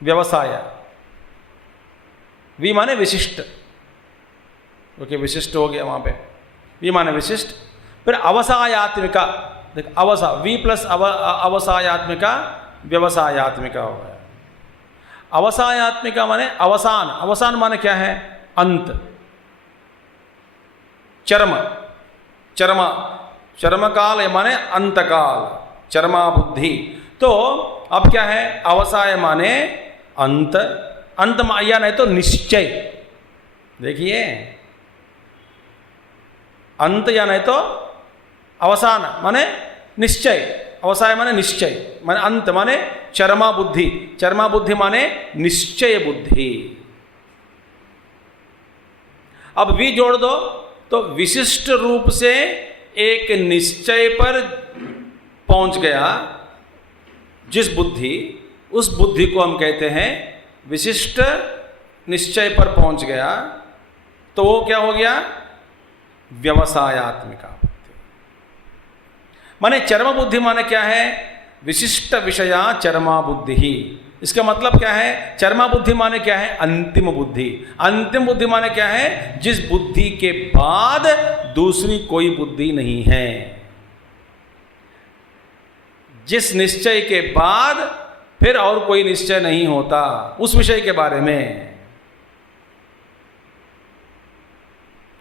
व्यवसाय, वी माने विशिष्ट, ओके विशिष्ट हो गया वहां पे, वी माने विशिष्ट। फिर अवसायात्मिका, देख अवसा वी प्लस अवसायात्मिका व्यवसायात्मिका हो गया। अवसायात्मिका माने अवसान, अवसान माने क्या है? अंत, चरम, चरमा, चरमकाल माने अंतकाल, चरमा बुद्धि। तो अब क्या है? अवसाय माने अंत, अंत या नहीं तो निश्चय। देखिए अंत या नहीं तो अवसान माने निश्चय, अवसाय माने निश्चय, माने अंत माने चरमा बुद्धि, चरमा बुद्धि माने निश्चय बुद्धि। अब वी जोड़ दो तो विशिष्ट रूप से एक निश्चय पर पहुंच गया जिस बुद्धि, उस बुद्धि को हम कहते हैं विशिष्ट निश्चय पर पहुंच गया, तो वो क्या हो गया? व्यवसायत्मिका बुद्धि। माने चर्म बुद्धि माने क्या है? विशिष्ट विषया चरमा बुद्धि ही। इसका मतलब क्या है? चरमा बुद्धि माने क्या है? अंतिम बुद्धि। अंतिम बुद्धि माने क्या है? जिस बुद्धि के बाद दूसरी कोई बुद्धि नहीं है, जिस निश्चय के बाद फिर और कोई निश्चय नहीं होता उस विषय के बारे में।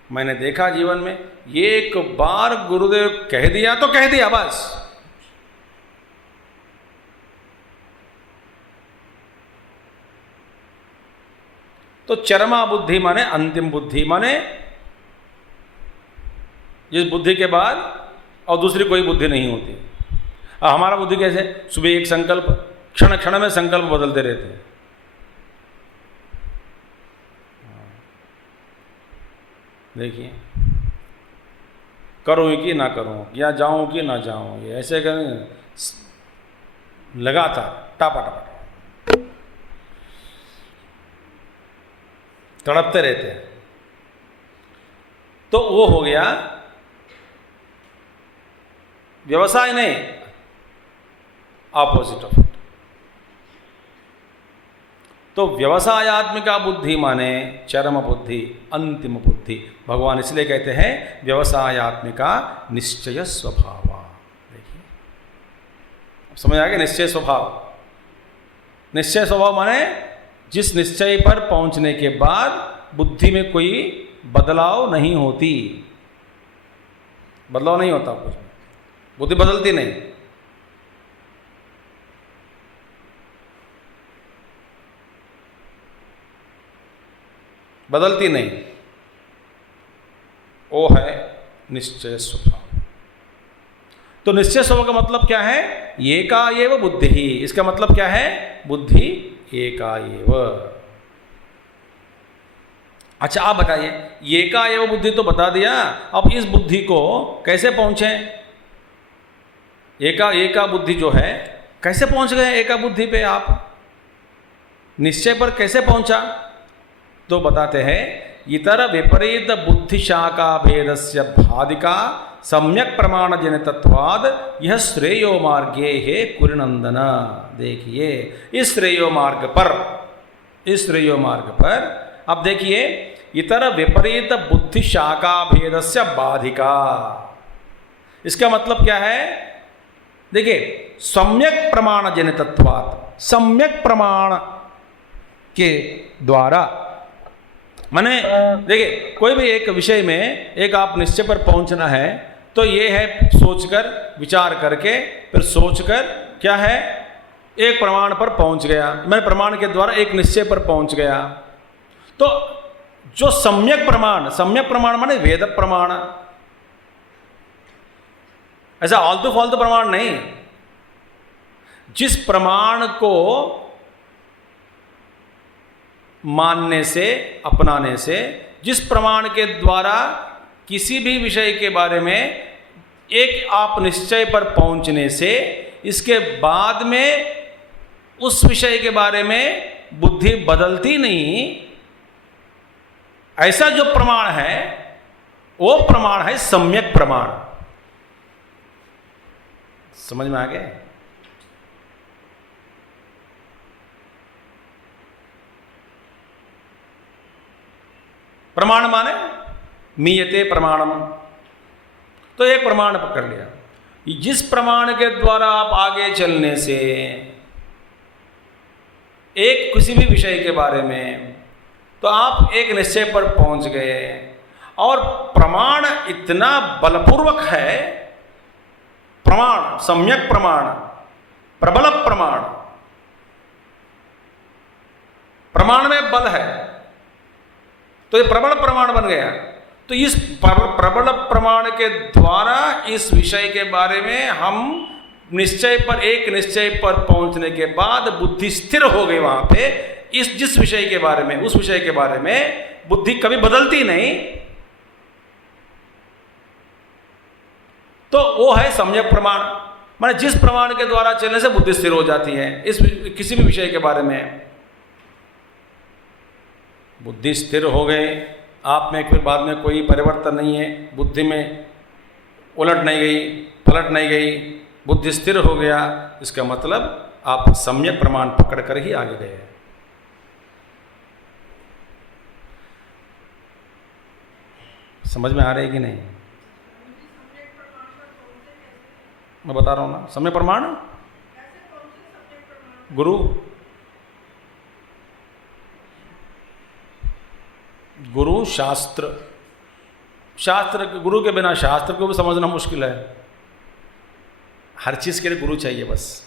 मैंने देखा जीवन में, एक बार गुरुदेव कह दिया तो कह दिया बस, तो चरमा बुद्धि माने अंतिम बुद्धि, माने जिस बुद्धि के बाद और दूसरी कोई बुद्धि नहीं होती। अब हमारा बुद्धि कैसे, सुबह एक संकल्प, क्षण क्षण में संकल्प बदलते रहते हैं। देखिए, करूँ कि ना करूँ, या जाऊँ कि ना जाऊँ, ये ऐसे करें लगातार टापा टापा तड़पते रहते हैं। तो वो हो गया व्यवसाय, नहीं, ऑपोजिट ऑफ इट। तो व्यवसायात्मिका बुद्धि माने चरम बुद्धि, अंतिम बुद्धि। भगवान इसलिए कहते हैं व्यवसायात्मिका निश्चय स्वभाव। देखिए, समझ आ गया, निश्चय स्वभाव। निश्चय स्वभाव माने जिस निश्चय पर पहुंचने के बाद बुद्धि में कोई बदलाव नहीं होती, बदलाव नहीं होता कुछ, बुद्धि बदलती नहीं। बदलती नहीं, वो है निश्चय स्वभाव। तो निश्चय स्वभाव का मतलब क्या है, एका एव बुद्धि ही। इसका मतलब क्या है, बुद्धि एका एव। अच्छा, आप बताइए, एका एव बुद्धि तो बता दिया, अब इस बुद्धि को कैसे पहुंचे? एका बुद्धि जो है, कैसे पहुंच गए एका बुद्धि पे? आप निश्चय पर कैसे पहुंचा? तो बताते हैं, इतर विपरीत बुद्धि शाखा भेदस्य भादिका सम्यक प्रमाण जनितत्वाद यह श्रेयो मार्गे है कुरुनंदन। देखिए, इस श्रेयो मार्ग पर अब देखिए, इतर विपरीत बुद्धि शाखा भेदस्य बाधिका, इसका मतलब क्या है? देखिए, सम्यक प्रमाण जनितत्वाद, सम्यक प्रमाण के द्वारा, माने देखिए, कोई भी एक विषय में एक आप निश्चय पर पहुंचना है तो ये है सोचकर, विचार करके, फिर सोचकर क्या है, एक प्रमाण पर पहुंच गया। मैं प्रमाण के द्वारा एक निश्चय पर पहुंच गया। तो जो सम्यक प्रमाण माने वेद प्रमाण, ऐसा आलतू फालतू प्रमाण नहीं। जिस प्रमाण को मानने से, अपनाने से, जिस प्रमाण के द्वारा किसी भी विषय के बारे में एक आप निश्चय पर पहुंचने से, इसके बाद में उस विषय के बारे में बुद्धि बदलती नहीं, ऐसा जो प्रमाण है वो प्रमाण है सम्यक प्रमाण। समझ में आ गया? प्रमाण माने मीयते प्रमाणम। तो एक प्रमाण पकड़ लिया, जिस प्रमाण के द्वारा आप आगे चलने से एक किसी भी विषय के बारे में, तो आप एक निश्चय पर पहुंच गए, और प्रमाण इतना बलपूर्वक है, प्रमाण, सम्यक प्रमाण, प्रबल प्रमाण, प्रमाण में बल है, तो ये प्रबल प्रमाण बन गया। तो इस प्रबल प्रमाण के द्वारा इस विषय के बारे में हम निश्चय पर, एक निश्चय पर पहुंचने के बाद बुद्धि स्थिर हो गई वहां पे। इस जिस विषय के बारे में, उस विषय के बारे में बुद्धि कभी बदलती नहीं, तो वो है सम्यक प्रमाण। माने जिस प्रमाण के द्वारा चलने से बुद्धि स्थिर हो जाती है इस किसी भी विषय के बारे में। बुद्धि स्थिर हो गए, आप में फिर बाद में कोई परिवर्तन नहीं है, बुद्धि में उलट नहीं गई, पलट नहीं गई, बुद्धि स्थिर हो गया, इसका मतलब आप सम्यक प्रमाण पकड़ कर ही आगे गए। समझ में आ रही है कि नहीं? मैं बता रहा हूं ना, सम्यक प्रमाण गुरु शास्त्र, गुरु के बिना शास्त्र को भी समझना मुश्किल है। हर चीज के लिए गुरु चाहिए बस।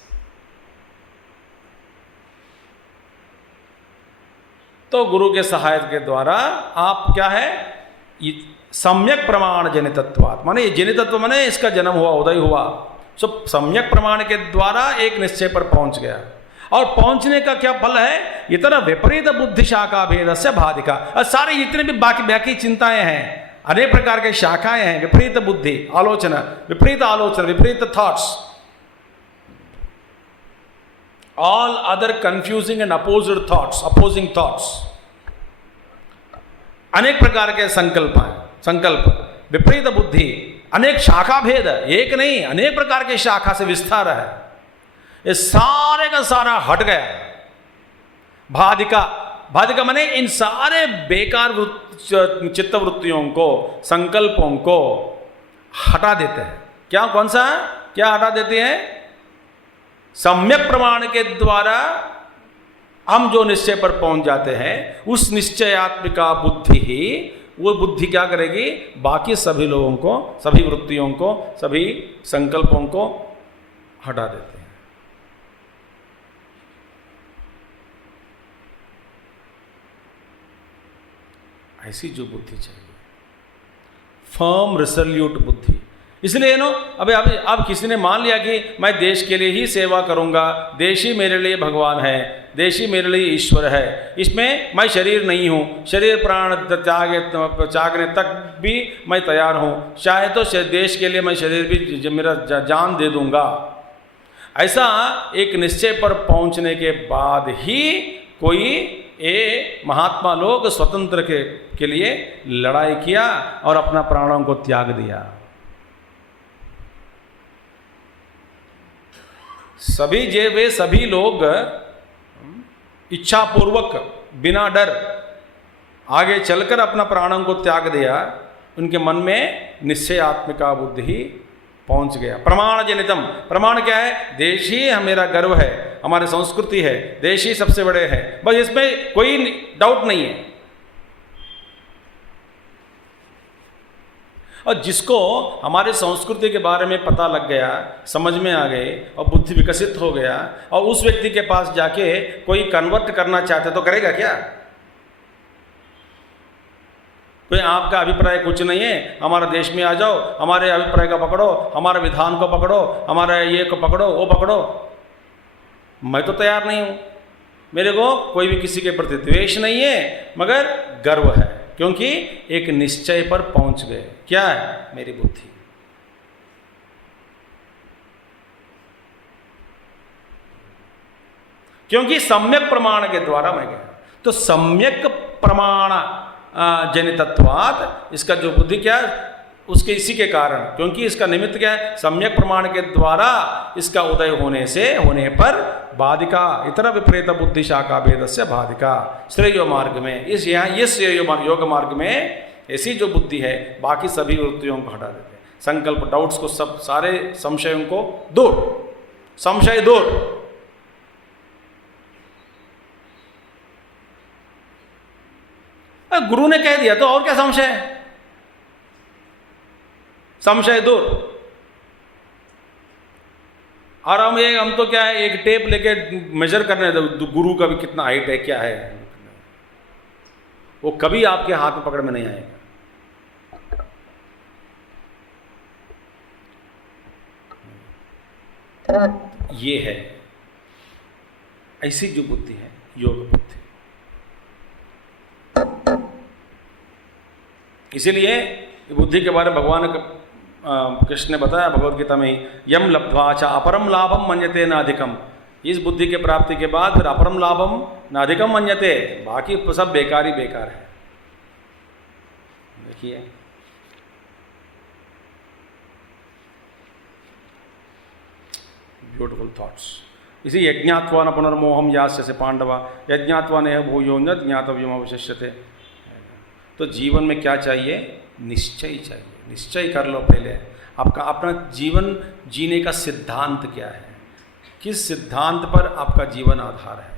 तो गुरु के सहायता के द्वारा आप क्या है, सम्यक प्रमाण जनितत्वात्, माने ये जनितत्व माने इसका जन्म हुआ, उदय हुआ, सो सम्यक प्रमाण के द्वारा एक निश्चय पर पहुंच गया। और पहुंचने का क्या फल है, इतना विपरीत बुद्धि शाखा भेद से बाधिका, और सारे जितने भी बाकी चिंताएं हैं, अनेक प्रकार के शाखाएं हैं, विपरीत बुद्धि आलोचना, विपरीत thoughts, all other confusing and opposing thoughts, अनेक प्रकार के संकल्प, विपरीत बुद्धि, अनेक शाखा भेद, एक नहीं अनेक प्रकार के शाखा से विस्तार है, ये सारे का सारा हट गया। बाधिका माने इन सारे बेकार चित्त वृत्तियों को, संकल्पों को हटा देते हैं। क्या, कौन सा, क्या हटा देते हैं, सम्यक प्रमाण के द्वारा हम जो निश्चय पर पहुंच जाते हैं, उस निश्चयात्मिका बुद्धि ही, वो बुद्धि क्या करेगी, बाकी सभी लोगों को, सभी वृत्तियों को, सभी संकल्पों को हटा देते हैं। ऐसी जो बुद्धि चाहिए, फर्म रिसोल्यूट बुद्धि। इसलिए नो अभी अब किसी ने मान लिया कि मैं देश के लिए ही सेवा करूंगा, देश ही मेरे लिए भगवान है, देश ही मेरे लिए ईश्वर है, इसमें मैं शरीर नहीं हूँ, शरीर प्राण त्यागने तक भी मैं तैयार हूँ, चाहे तो देश के लिए मैं शरीर भी मेरा जान दे दूंगा। ऐसा एक निश्चय पर पहुँचने के बाद ही कोई महात्मा लोग स्वतंत्र के लिए लड़ाई किया और अपना प्राणों को त्याग दिया। वे सभी लोग इच्छापूर्वक बिना डर आगे चलकर अपना प्राणों को त्याग दिया, उनके मन में निश्चयात्मिका बुद्धि पहुंच गया। प्रमाण जनितम, प्रमाण क्या है, देश ही मेरा गर्व है, हमारी संस्कृति है, देश ही सबसे बड़े है, बस इसमें कोई डाउट नहीं है। और जिसको हमारी संस्कृति के बारे में पता लग गया, समझ में आ गए और बुद्धि विकसित हो गया, और उस व्यक्ति के पास जाके कोई कन्वर्ट करना चाहते तो करेगा क्या? कोई आपका अभिप्राय कुछ नहीं है, हमारे देश में आ जाओ, हमारे अभिप्राय का पकड़ो, हमारे विधान को पकड़ो, हमारे ये को पकड़ो, वो पकड़ो, मैं तो तैयार नहीं हूँ। मेरे को कोई भी किसी के प्रति द्वेष नहीं है, मगर गर्व है, क्योंकि एक निश्चय पर पहुंच गए। क्या है? मेरी बुद्धि। क्योंकि सम्यक प्रमाण के द्वारा मैं गया, तो सम्यक प्रमाण जनितत्वात्, इसका जो बुद्धि क्या है, उसके इसी के कारण, क्योंकि इसका निमित्त क्या है, सम्यक प्रमाण के द्वारा इसका उदय होने पर बाधिका, इतर विपरीत बुद्धि शाखा भेद से बाधिका, श्रेय मार्ग में, इस योग मार्ग में ऐसी जो बुद्धि है, बाकी सभी वृत्तियों को हटा देते हैं, संकल्प, डाउट्स को, सब सारे संशयों को दूर, संशय दूर। गुरु ने कह दिया तो और क्या संशय है, संशय दूर। और हम तो क्या है, एक टेप लेके मेजर करने दो गुरु का भी कितना हाइट है, क्या है, वो कभी आपके हाथ में पकड़ में नहीं आएगा। ये है ऐसी जो बुद्धि है, योग बुद्धि। इसीलिए बुद्धि के बारे में भगवान कृष्ण ने बताया भगवद गीता में, यम लब्ध्वा च अपरम लाभम मन्यते न अधिकम, इस बुद्धि के प्राप्ति के बाद फिर अपरम लाभम न अधिकम मन्यते, बाकी सब बेकार ही बेकार है। देखिए ब्यूटिफुल थॉट्स। इसी यज्ञात्वा न पुनर्मोहम यास्यसे पांडवा, यज्ञात्वा नेह भूयो न ज्ञातव्यम अवशिष्यते। तो जीवन में क्या चाहिए? निश्चय चाहिए। निश्चय कर लो पहले, आपका अपना जीवन जीने का सिद्धांत क्या है, किस सिद्धांत पर आपका जीवन आधार है,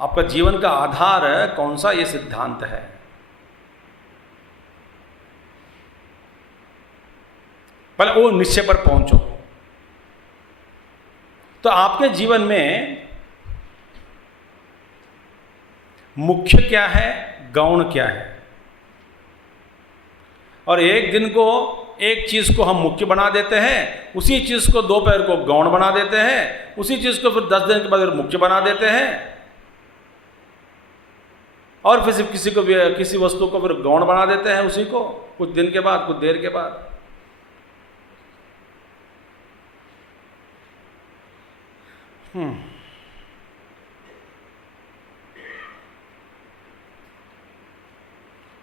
आपका जीवन का आधार कौन सा, ये सिद्धांत है। पहले वो निश्चय पर पहुंचो, तो आपके जीवन में मुख्य क्या है, गौण क्या है। और एक दिन को एक चीज़ को हम मुख्य बना देते हैं, उसी चीज़ को दोपहर को गौण बना देते हैं, उसी चीज़ को फिर 10 दिन के बाद मुख्य बना देते हैं, और फिर किसी वस्तु को फिर गौण बना देते हैं उसी को कुछ दिन के बाद, कुछ देर के बाद।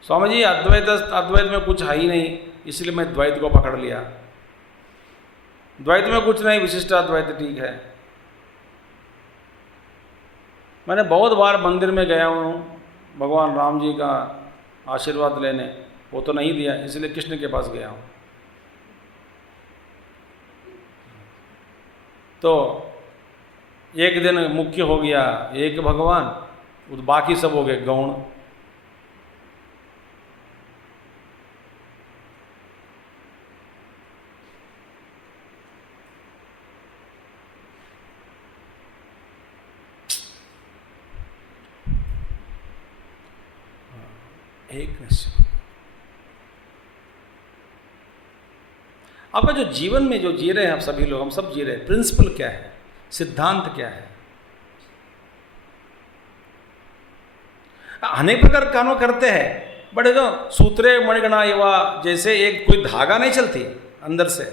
स्वामी जी अद्वैत में कुछ है ही नहीं, इसलिए मैं द्वैत को पकड़ लिया। द्वैत में कुछ नहीं, विशिष्टाद्वैत ठीक है। मैंने बहुत बार मंदिर में गया हूँ भगवान राम जी का आशीर्वाद लेने, वो तो नहीं दिया, इसलिए कृष्ण के पास गया हूँ। तो एक दिन मुख्य हो गया एक भगवान, बाकी सब हो गए गौण। एक निश्चय। आपका जो जीवन में जो जी रहे हैं आप सभी लोग, हम सब जी रहे हैं, प्रिंसिपल क्या है, सिद्धांत क्या है। अनेक प्रकार काम करते हैं, बड़े जो सूत्रे मणिगणा युवा जैसे एक कोई धागा नहीं चलती अंदर से,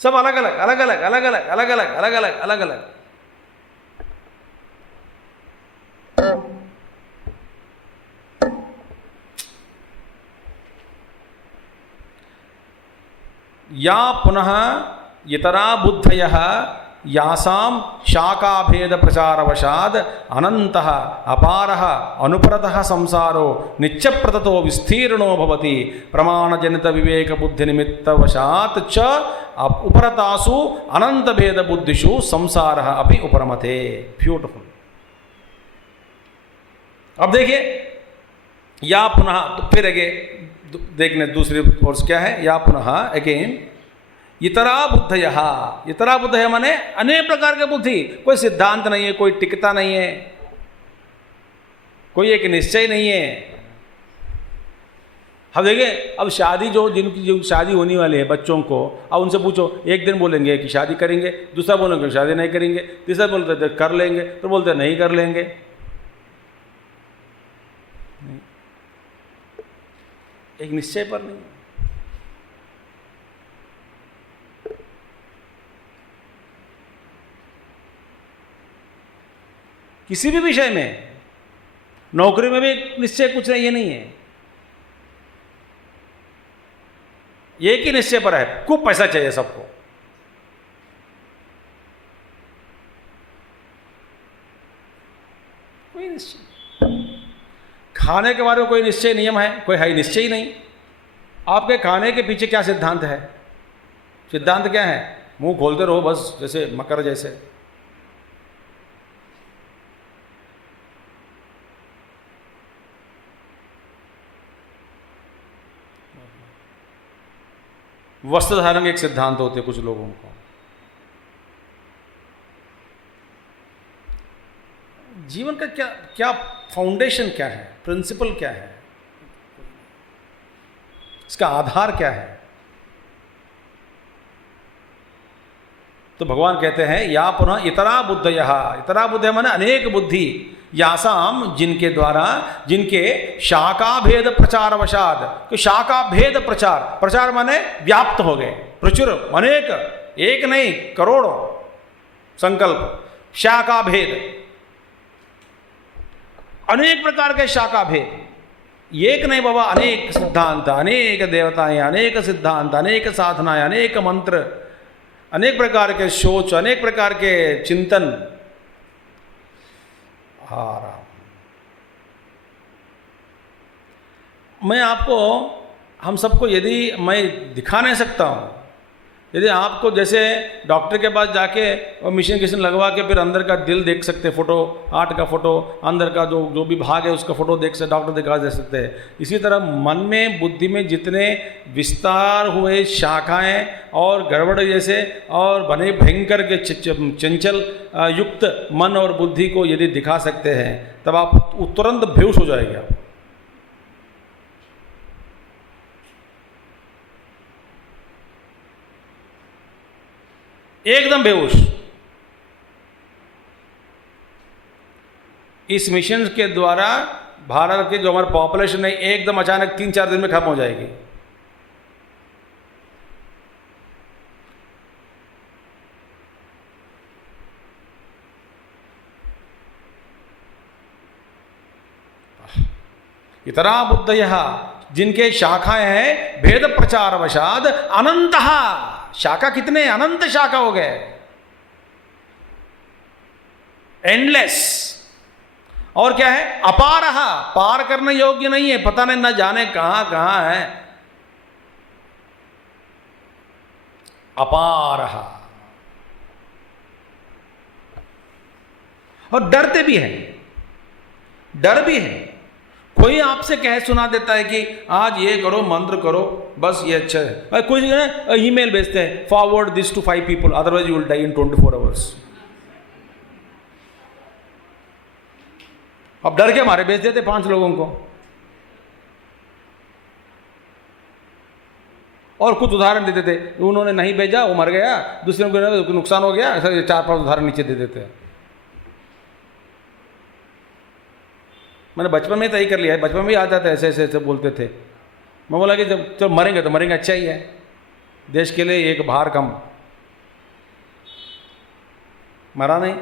सब अलग अलग अलग अलग अलग अलग अलग अलग अलग अलग अलग अलग। या पुनः इतरा बुद्धयः यासाम शाखाभेद प्रचारवशाद अनंतः अपारः अनुपरतः संसारो नित्यप्रततो विस्तीर्णो भवति प्रमाणजनित विवेक बुद्धि निमित्तवशात् च उपरतासु अनंत भेद बुद्धिषु संसारः अपि उपरमते। ब्यूटीफुल। अब देखिए या पुनः, तो फिर आगे देखने दूसरी ओर क्या है, या पुनः अगेन इतरा बुद्धयः। इतरा बुद्धयः माने अनेक प्रकार के बुद्धि, कोई सिद्धांत नहीं है, कोई टिकता नहीं है, कोई एक निश्चय नहीं है। अब देखिए, अब शादी जो शादी होने वाली है बच्चों को, अब उनसे पूछो, एक दिन बोलेंगे कि शादी करेंगे, दूसरा बोलेंगे शादी नहीं करेंगे, तीसरा बोलते कर लेंगे, तो बोलते नहीं कर लेंगे। एक निश्चय पर नहीं। किसी भी विषय में, नौकरी में भी निश्चय कुछ नहीं, ये नहीं है, एक ही निश्चय पर है, खूब पैसा चाहिए सबको। कोई निश्चय, खाने के बारे में कोई निश्चय नियम है, कोई है निश्चय ही नहीं। आपके खाने के पीछे क्या सिद्धांत है? सिद्धांत क्या है? मुंह खोलते रहो बस, जैसे मकर जैसे। वस्त्र धारण के एक सिद्धांत होते कुछ लोगों को। जीवन का क्या क्या फाउंडेशन क्या है, प्रिंसिपल क्या है, इसका आधार क्या है? तो भगवान कहते हैं या पुनः इतरा बुद्धयः। इतरा बुद्धय माने अनेक बुद्धि, यासाम जिनके द्वारा, जिनके शाखा भेद प्रचार वशाद। तो शाखा भेद प्रचार माने व्याप्त हो गए, प्रचुर, अनेक, एक नहीं करोड़ों संकल्प, शाखा भेद, अनेक प्रकार के शाखा भेद, एक नहीं बाबा, अनेक सिद्धांत, अनेक देवताएं, अनेक सिद्धांत, अनेक साधनाएं, अनेक मंत्र, अनेक प्रकार के सोच, अनेक प्रकार के चिंतन। मैं आपको, हम सबको यदि मैं दिखा नहीं सकता हूं, यदि आपको जैसे डॉक्टर के पास जाके और मशीन लगवा के फिर अंदर का दिल देख सकते फोटो, हार्ट का फोटो, अंदर का जो जो भी भाग है उसका फोटो देख सकते, डॉक्टर दिखा दे सकते हैं। इसी तरह मन में, बुद्धि में जितने विस्तार हुए शाखाएं और गड़बड़ जैसे और बने भयंकर के चंचल युक्त मन और बुद्धि को यदि दिखा सकते हैं, तब आप तुरंत बेहोश हो जाएंगे आप। एकदम बेहोश। इस मिशन के द्वारा भारत के जो हमारी पॉपुलेशन है एकदम अचानक 3-4 दिन में खत्म हो जाएगी। इतरा बुद्धयः, जिनके शाखाएं हैं भेद प्रचार वशाद अनंतः, शाखा कितने, अनंत शाखा हो गए, एंडलेस। और क्या है, अपारः, पार करने योग्य नहीं है, पता नहीं न जाने कहां कहां है, अपारः। और डरते भी हैं, डर भी है। कोई आपसे कह सुना देता है कि आज ये करो, मंत्र करो, बस ये अच्छा है। कोई ईमेल भेजते हैं, forward this to 5 people otherwise you will die in 24 hours. अब डर के मारे भेज देते 5 लोगों को। और कुछ उदाहरण दे देते, उन्होंने नहीं भेजा वो मर गया, दूसरे को नुकसान हो गया, 4-5 उदाहरण नीचे दे देते हैं। मैंने बचपन में तय कर लिया है, बचपन में भी आ जाते ऐसे ऐसे ऐसे बोलते थे। मैं बोला कि जब मरेंगे तो मरेंगे, अच्छा ही है, देश के लिए एक भार कम। मरा नहीं,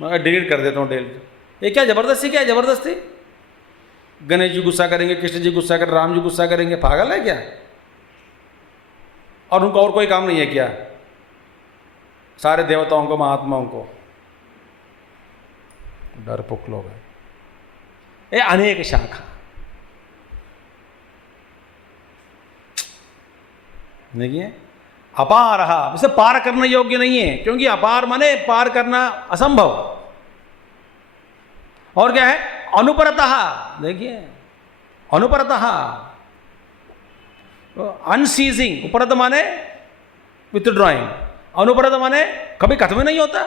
मैं डिलीट कर देता हूँ डेल। ये क्या जबरदस्ती, क्या है जबरदस्ती? गणेश जी गुस्सा करेंगे, कृष्ण जी गुस्सा करेंगे, राम जी गुस्सा करेंगे, पागल है क्या? और उनको और कोई काम नहीं है क्या? सारे देवताओं को, महात्माओं को डरपोक लोग हैं। ये अनेक शाखा, देखिए अपारः, इसे पार करने योग्य नहीं है, क्योंकि अपार माने पार करना असंभव। और क्या है, अनुपरतः, देखिए अनुपरतः, अनसीजिंग। उपरत माने विथड्रॉइंग, अनुपरत माने कभी खत्म नहीं होता।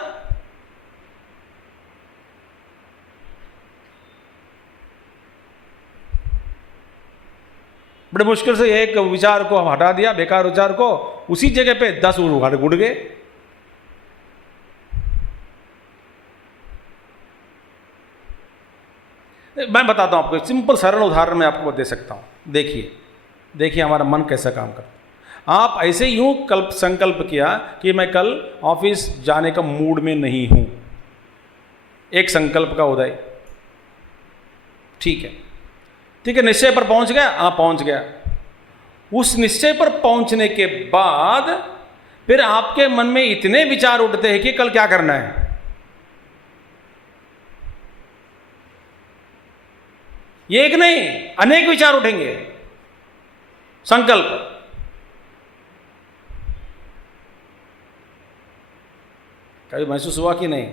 बड़े मुश्किल से एक विचार को हम हटा दिया, बेकार विचार को, उसी जगह पे 10 उड़ गए। मैं बताता हूं आपको, सिंपल सरल उदाहरण मैं आपको दे सकता हूं। देखिए हमारा मन कैसा काम करता है। आप ऐसे यूं संकल्प किया कि मैं कल ऑफिस जाने का मूड में नहीं हूं, एक संकल्प का उदय, ठीक है निश्चय पर पहुंच गया, हाँ पहुंच गया। उस निश्चय पर पहुंचने के बाद फिर आपके मन में इतने विचार उठते हैं कि कल क्या करना है। ये एक नहीं, अनेक विचार उठेंगे। संकल्प, कभी महसूस हुआ कि नहीं?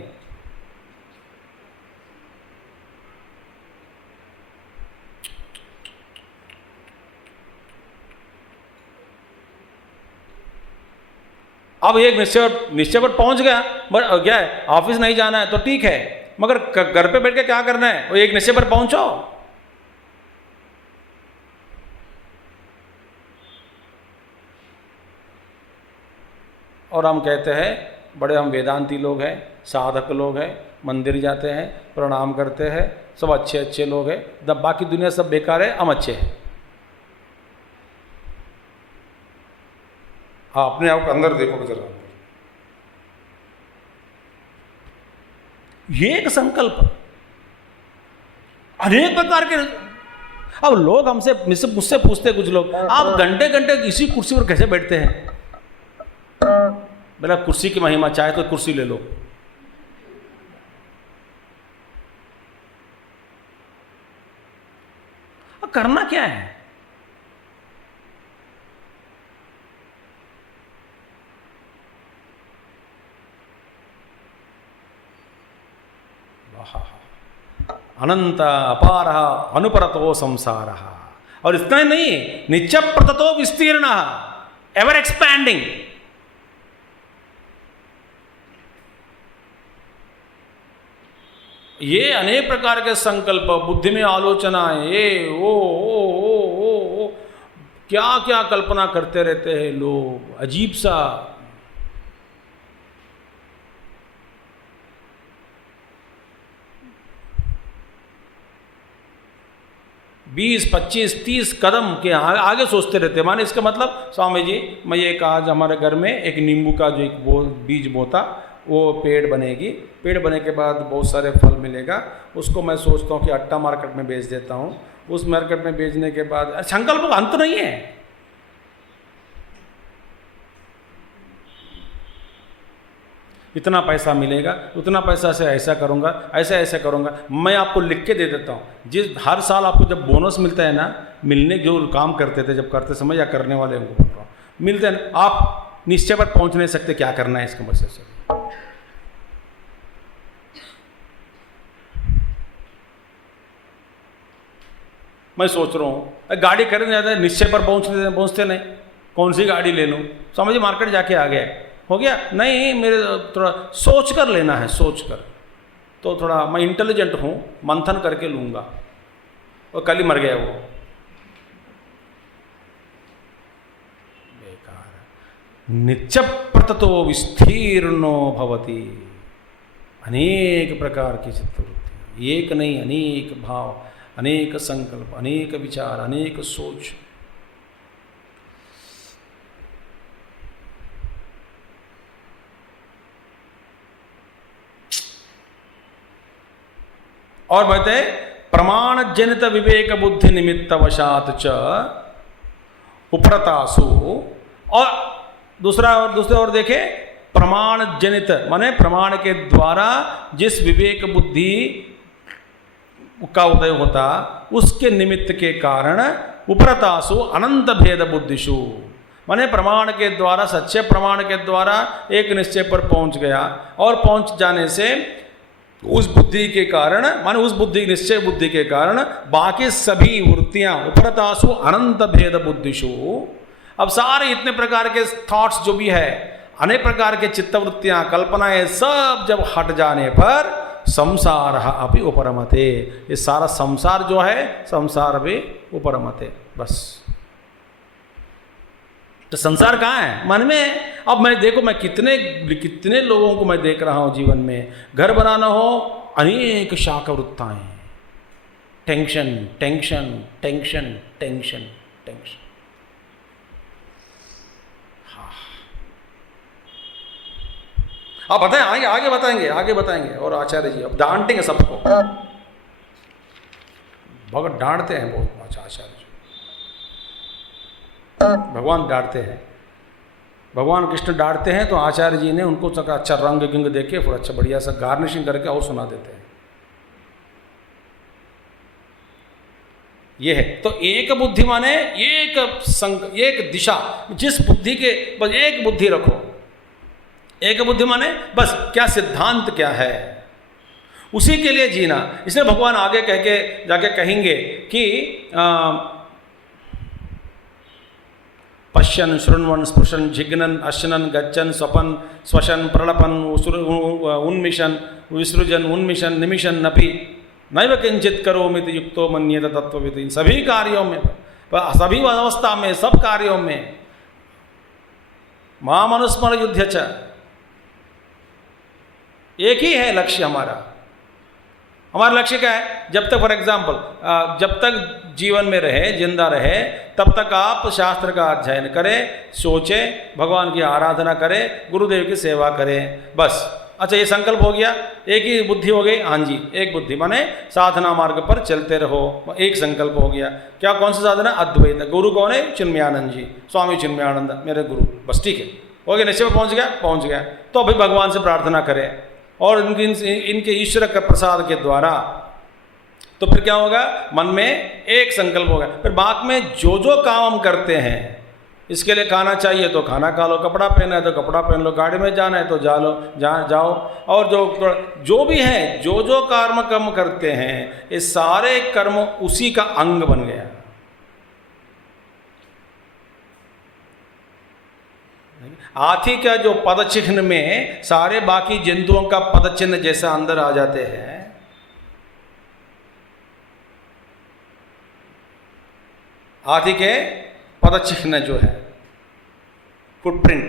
अब एक निश्चय पर पहुंच गया, बट क्या है, ऑफिस नहीं जाना है तो ठीक है, मगर घर पे बैठ के क्या करना है, वो एक निश्चय पर पहुंचो। और हम कहते हैं बड़े हम वेदांती लोग हैं, साधक लोग हैं, मंदिर जाते हैं, प्रणाम करते हैं, सब अच्छे अच्छे लोग हैं, जब बाकी दुनिया सब बेकार है, हम अच्छे हैं। हाँ, अपने आप को अंदर देखो जरा। ये एक संकल्प, अनेक प्रकार के। अब लोग मुझसे पूछते कुछ लोग, आप घंटे घंटे इसी कुर्सी पर कैसे बैठते हैं? बोला कुर्सी की महिमा, चाहे तो कुर्सी ले लो। अब करना क्या है? अनंत अपार अनुपरतो संसार। और इतना ही नहीं, नित्य प्रततो विस्तीर्ण, एवर एक्सपैंडिंग। ये अनेक प्रकार के संकल्प, बुद्धि में आलोचनाएं, ये ओ, क्या क्या कल्पना करते रहते हैं लोग, अजीब सा। बीस 25 30 कदम के आगे सोचते रहते हैं। माने इसका मतलब, स्वामी जी मैं ये आज हमारे घर में एक नींबू का जो एक बीज बोता, वो पेड़ बनेगी, पेड़ बने के बाद बहुत सारे फल मिलेगा, उसको मैं सोचता हूँ कि अट्टा मार्केट में बेच देता हूँ। उस मार्केट में बेचने के बाद संकल्प का अंत नहीं है। इतना पैसा मिलेगा, उतना पैसा से ऐसा करूँगा, ऐसा करूँगा। मैं आपको लिख के दे देता हूँ। हर साल आपको जब बोनस मिलता है ना, मिलने जो काम करते थे, जब करते समय या करने वाले उनको बोल रहा हूँ, मिलते हैं, आप निश्चय पर पहुँच नहीं सकते क्या करना है इसका मकसद से। मैं सोच रहा हूँ गाड़ी खरीदने जाते हैं, निश्चय पर पहुँचते नहीं, कौन सी गाड़ी ले लूँ। समझिए मार्केट जाके आ गया, हो गया नहीं, मेरे थोड़ा सोच कर लेना है, सोच कर। तो थोड़ा मैं इंटेलिजेंट हूँ, मंथन करके लूँगा। और कल ही मर गया वो, बेकार। नित्य प्रततो विस्तीर्णो भवति, अनेक प्रकार की चित्तवृत्ति, एक नहीं अनेक भाव, अनेक संकल्प, अनेक विचार, अनेक सोच। और बताए प्रमाण जनित विवेक बुद्धि निमित्त वशात च उपरतासु। और दूसरे और देखे, प्रमाण जनित माने प्रमाण के द्वारा जिस विवेक बुद्धि का उदय होता, उसके निमित्त के कारण उपरतासु अनंत भेद बुद्धिषु, माने प्रमाण के द्वारा, सच्चे प्रमाण के द्वारा एक निश्चय पर पहुंच गया, और पहुंच जाने से उस बुद्धि के कारण, माने उस बुद्धि, निश्चय बुद्धि के कारण बाकी सभी वृत्तियां, उपरतासु अनंत भेद बुद्धिषु, अब सारे इतने प्रकार के थॉट्स जो भी है, अनेक प्रकार के चित्तवृत्तियां, कल्पनाएं, सब जब हट जाने पर संसार अपि उपरमते, ये सारा संसार जो है, संसार भी उपरमते। बस तो संसार कहाँ है? मन में। अब मैं देखो, मैं कितने लोगों को मैं देख रहा हूँ जीवन में, घर बनाना हो, अनेक शाखवृत्ताएं, tension tension tension tension tension. हाँ, आप बताएं, आगे बताएंगे। और आचार्य जी अब डांटेंगे सबको, भगवान डांटते हैं बहुत। आचार्य जी भगवान डांटते हैं, भगवान कृष्ण डांटते हैं, तो आचार्य जी ने उनको अच्छा रंग गिंग देके फिर अच्छा बढ़िया सा गार्निशिंग करके और सुना देते हैं। ये है तो एक बुद्धि माने एक दिशा, जिस बुद्धि के बस एक बुद्धि रखो, एक बुद्धि माने बस क्या सिद्धांत क्या है, उसी के लिए जीना। इसलिए भगवान आगे कह के जाके कहेंगे कि पश्यन शृण्वन् स्पृशन जिघ्नन् अश्नन् गच्छन् स्वपन् स्वशन् प्रलपन् उन्मिषन् विसृजन् उन्मिषन् निमिषन् नपि नैव किंचित करोमिति युक्तो मन्येत तत्त्ववित्। इन सभी कार्यों में, सभी अवस्था में, सब कार्यों में मामनुस्मर युध्य च, एक ही है लक्ष्य हमारा। हमारा लक्ष्य क्या है? जब तक, फॉर एग्जाम्पल, जब तक जीवन में रहे, जिंदा रहे, तब तक आप शास्त्र का अध्ययन करें, सोचें, भगवान की आराधना करें, गुरुदेव की सेवा करें, बस। अच्छा, ये संकल्प हो गया, एक ही बुद्धि हो गई। हाँ जी, एक बुद्धि माने साधना मार्ग पर चलते रहो, एक संकल्प हो गया। क्या, कौन सा साधना? अद्वैत। गुरु कौन है? चिन्मयानंद जी, स्वामी चिन्मयानंद मेरे गुरु। बस ठीक है, हो गया, निश्चय में पहुँच गया। तो अभी भगवान से प्रार्थना करें, और इनके ईश्वर के प्रसाद के द्वारा तो फिर क्या होगा? मन में एक संकल्प होगा। फिर बाद में जो काम हम करते हैं, इसके लिए खाना चाहिए तो खाना खा लो, कपड़ा पहना है तो कपड़ा पहन लो, गाड़ी में जाना है तो जाओ। और जो भी है, जो जो कर्म करते हैं, ये सारे कर्म उसी का अंग बन गया। हाथी का जो पद चिन्ह में सारे बाकी जंतुओं का पद चिन्ह जैसा अंदर आ जाते हैं, हाथी के पद चिन्ह जो है फुटप्रिंट,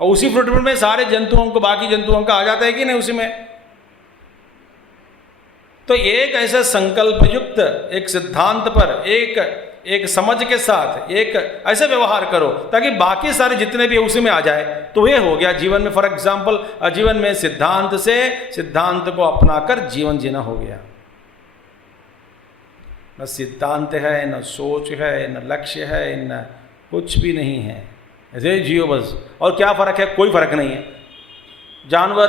और उसी फुटप्रिंट में सारे जंतुओं को, बाकी जंतुओं का आ जाता है कि नहीं उसी में। तो एक ऐसा संकल्प युक्त एक सिद्धांत पर एक समझ के साथ एक ऐसे व्यवहार करो ताकि बाकी सारे जितने भी उसी में आ जाए, तो ये हो गया जीवन में। फॉर एग्जाम्पल, जीवन में सिद्धांत से सिद्धांत को अपनाकर जीवन जीना हो गया। न सिद्धांत है, न सोच है, न लक्ष्य है, न कुछ भी नहीं है, ऐसे जियो बस। और क्या फ़र्क है? कोई फ़र्क नहीं है। जानवर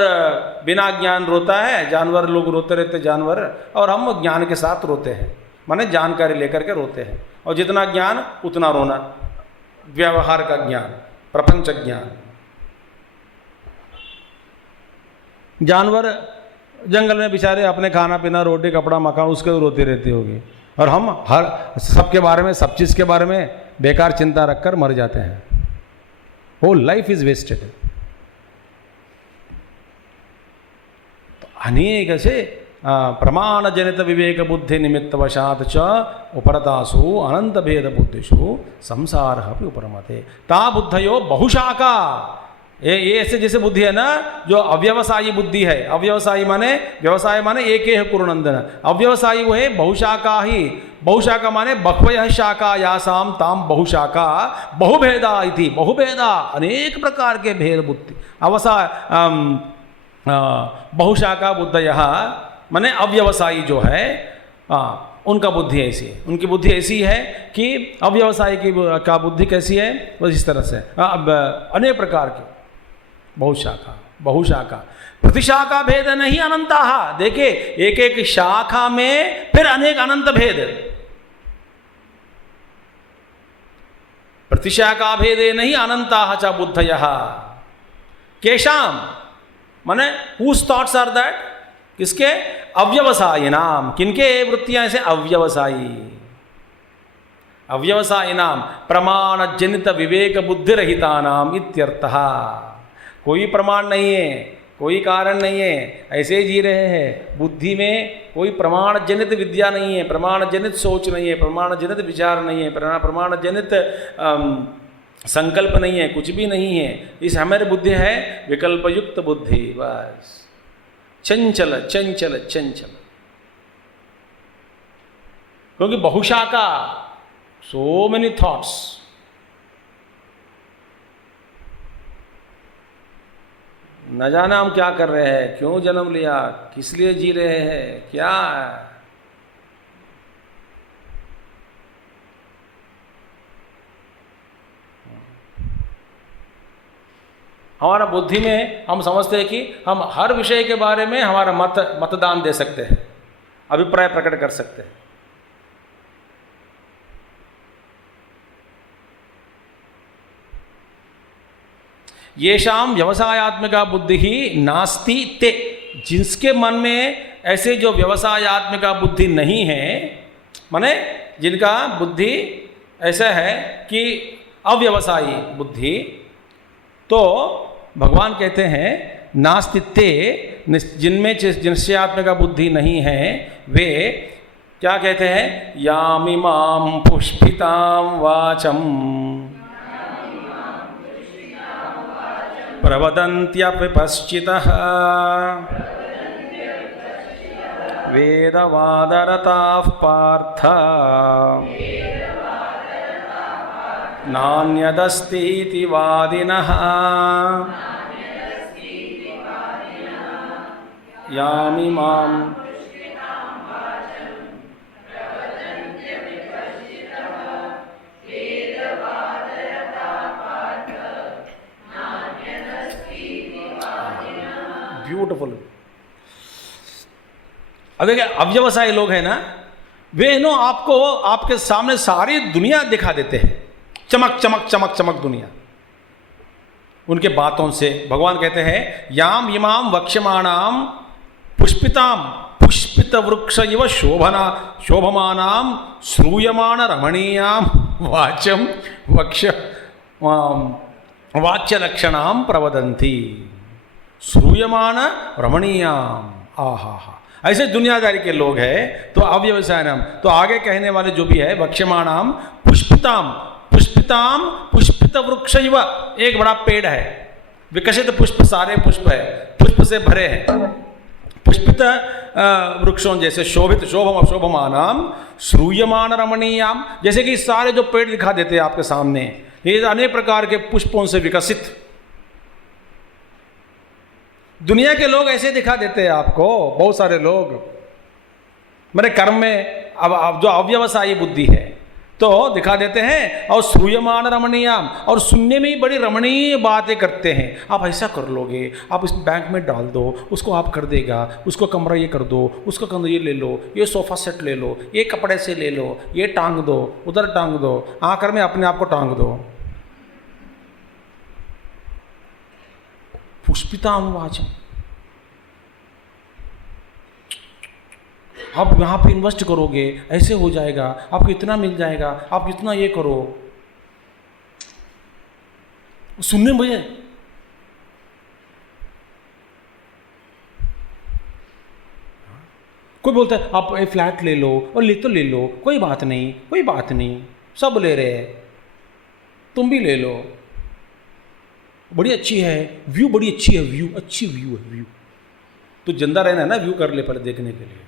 बिना ज्ञान रोता है, जानवर लोग रोते रहते जानवर, और हम ज्ञान के साथ रोते हैं, माने जानकारी लेकर के रोते हैं। और जितना ज्ञान उतना रोना, व्यवहार का ज्ञान, प्रपंच ज्ञान। जानवर जंगल में बेचारे अपने खाना पीना, रोटी कपड़ा मकान, उसके रोते रहते होंगे, और हम हर सबके बारे में, सब चीज़ के बारे में बेकार चिंता रखकर मर जाते हैं। Whole life is wasted. तो अनेक से प्रमाण जनित विवेक बुद्धि निमित्त वशात च उपरतासु अनंत भेद बुद्धिषु संसार उपरमते ता बुद्धयो बहुशाखा। ये ऐसे जैसे बुद्धि है ना, जो अव्यवसायी बुद्धि है। अव्यवसायी माने, व्यवसाय माने एक है कुरुनंदन, अव्यवसायी वो है बहुशाखा ही। बहुशाखा माने बह्वयः शाखा यासाम ताम बहुशाखा बहुभेदा इति। बहुभेदा, अनेक प्रकार के भेद बुद्धि। बहुशाखा बुद्धयः माने अव्यवसायी जो है, उनका बुद्धि ऐसी है, उनकी बुद्धि ऐसी है कि अव्यवसायी की का बुद्धि कैसी है, वो इस तरह से अनेक प्रकार की बहुशाखा। बहुशाखा प्रतिशाखा भेद नहीं अनंता। देखिए, एक एक शाखा में फिर अनेक अनंत भेद। प्रतिशाखा भेदे नहीं अनंता च बुद्धयः। केशाम माने हुज थॉट्स आर दैट, किसके? अव्यवसायी नाम। किनके वृत्तियां ऐसे? अव्यवसायी। अव्यवसायी नाम प्रमाण जनित विवेक बुद्धि रहिता नाम इत्यर्थः। कोई प्रमाण नहीं है, कोई कारण नहीं है, ऐसे ही जी रहे हैं। बुद्धि में कोई प्रमाण जनित विद्या नहीं है, प्रमाण जनित सोच नहीं है, प्रमाण जनित विचार नहीं है, प्रमाण जनित संकल्प नहीं है, कुछ भी नहीं है। इस हमारी बुद्धि है विकल्प युक्त बुद्धि, बस चंचल चंचल चंचल। क्योंकि बहुशाखा, सो मेनी थॉट्स। न जाना हम क्या कर रहे हैं, क्यों जन्म लिया, किस लिए जी रहे हैं, क्या है। हमारा बुद्धि में हम समझते हैं कि हम हर विषय के बारे में हमारा मतदान दे सकते हैं, अभिप्राय प्रकट कर सकते हैं। येषाम व्यवसायात्मिका बुद्धि ही नास्ति ते। जिसके मन में ऐसे जो व्यवसायात्मिका बुद्धि नहीं है, माने जिनका बुद्धि ऐसा है कि अव्यवसायी बुद्धि, तो भगवान कहते हैं नास्ति ते, जिनमें निश्चयात्मिका बुद्धि नहीं है, वे क्या कहते हैं? यामिमां पुष्पितां वाचम प्रवदन्त्यपश्चितः वेदवादरताः पार्थ नान्यदस्तीति वादिनः यामिमां। ब्यूटिफुल। अब देखिए, अव्यवसायी लोग हैं ना, वे नो आपको आपके सामने सारी दुनिया दिखा देते हैं, चमक चमक चमक चमक दुनिया उनके बातों से। भगवान कहते हैं याम इमाम वक्ष्यमाणाम पुष्पिताम पुष्पित वृक्ष इव शोभना शोभमानाम श्रूयमाण रमणीयाम वाचम वक्ष वाच्य लक्षणाम प्रवदंती। श्रूयमाण रमणीयाम, आहा हा, ऐसे दुनियादारी के लोग हैं। तो अव्यवसायनम, तो आगे कहने वाले जो भी है वक्ष्यमाणाम पुष्पिताम पुष्पिताम पुष्पित वृक्ष इव, एक बड़ा पेड़ है, विकसित पुष्प, सारे पुष्प है, पुष्प से भरे हैं, पुष्पित वृक्षों जैसे शोभित शोभमानाम श्रूयमान रमणीयाम, जैसे कि सारे जो पेड़ दिखा देते हैं आपके सामने, ये अनेक प्रकार के पुष्पों से विकसित। दुनिया के लोग ऐसे दिखा देते हैं आपको, बहुत सारे लोग मेरे कर्म में अब जो अव्यवसायी बुद्धि है तो दिखा देते हैं, और श्रूयमान रमणीयाम, और सुनने में ही बड़ी रमणीय बातें करते हैं। आप ऐसा कर लोगे, आप इस बैंक में डाल दो, उसको आप कर देगा, उसको कमरा ये कर दो, उसको कमरा ये ले लो, ये सोफा सेट ले लो, ये कपड़े से ले लो, ये टांग दो, उधर टांग दो, आकर में अपने आप को टांग दो। पुष्पिताम वाचम, आप यहाँ पे इन्वेस्ट करोगे ऐसे हो जाएगा, आपको इतना मिल जाएगा, आप इतना ये करो। सुनने मुझे कोई बोलता है आप ये फ्लैट ले लो, और ले तो ले लो, कोई बात नहीं, कोई बात नहीं, सब ले रहे हैं, तुम भी ले लो, बड़ी अच्छी है, व्यू बड़ी अच्छी है, व्यू अच्छी व्यू है, व्यू तो जिंदा रहना है ना, व्यू कर ले पहले देखने के लिए।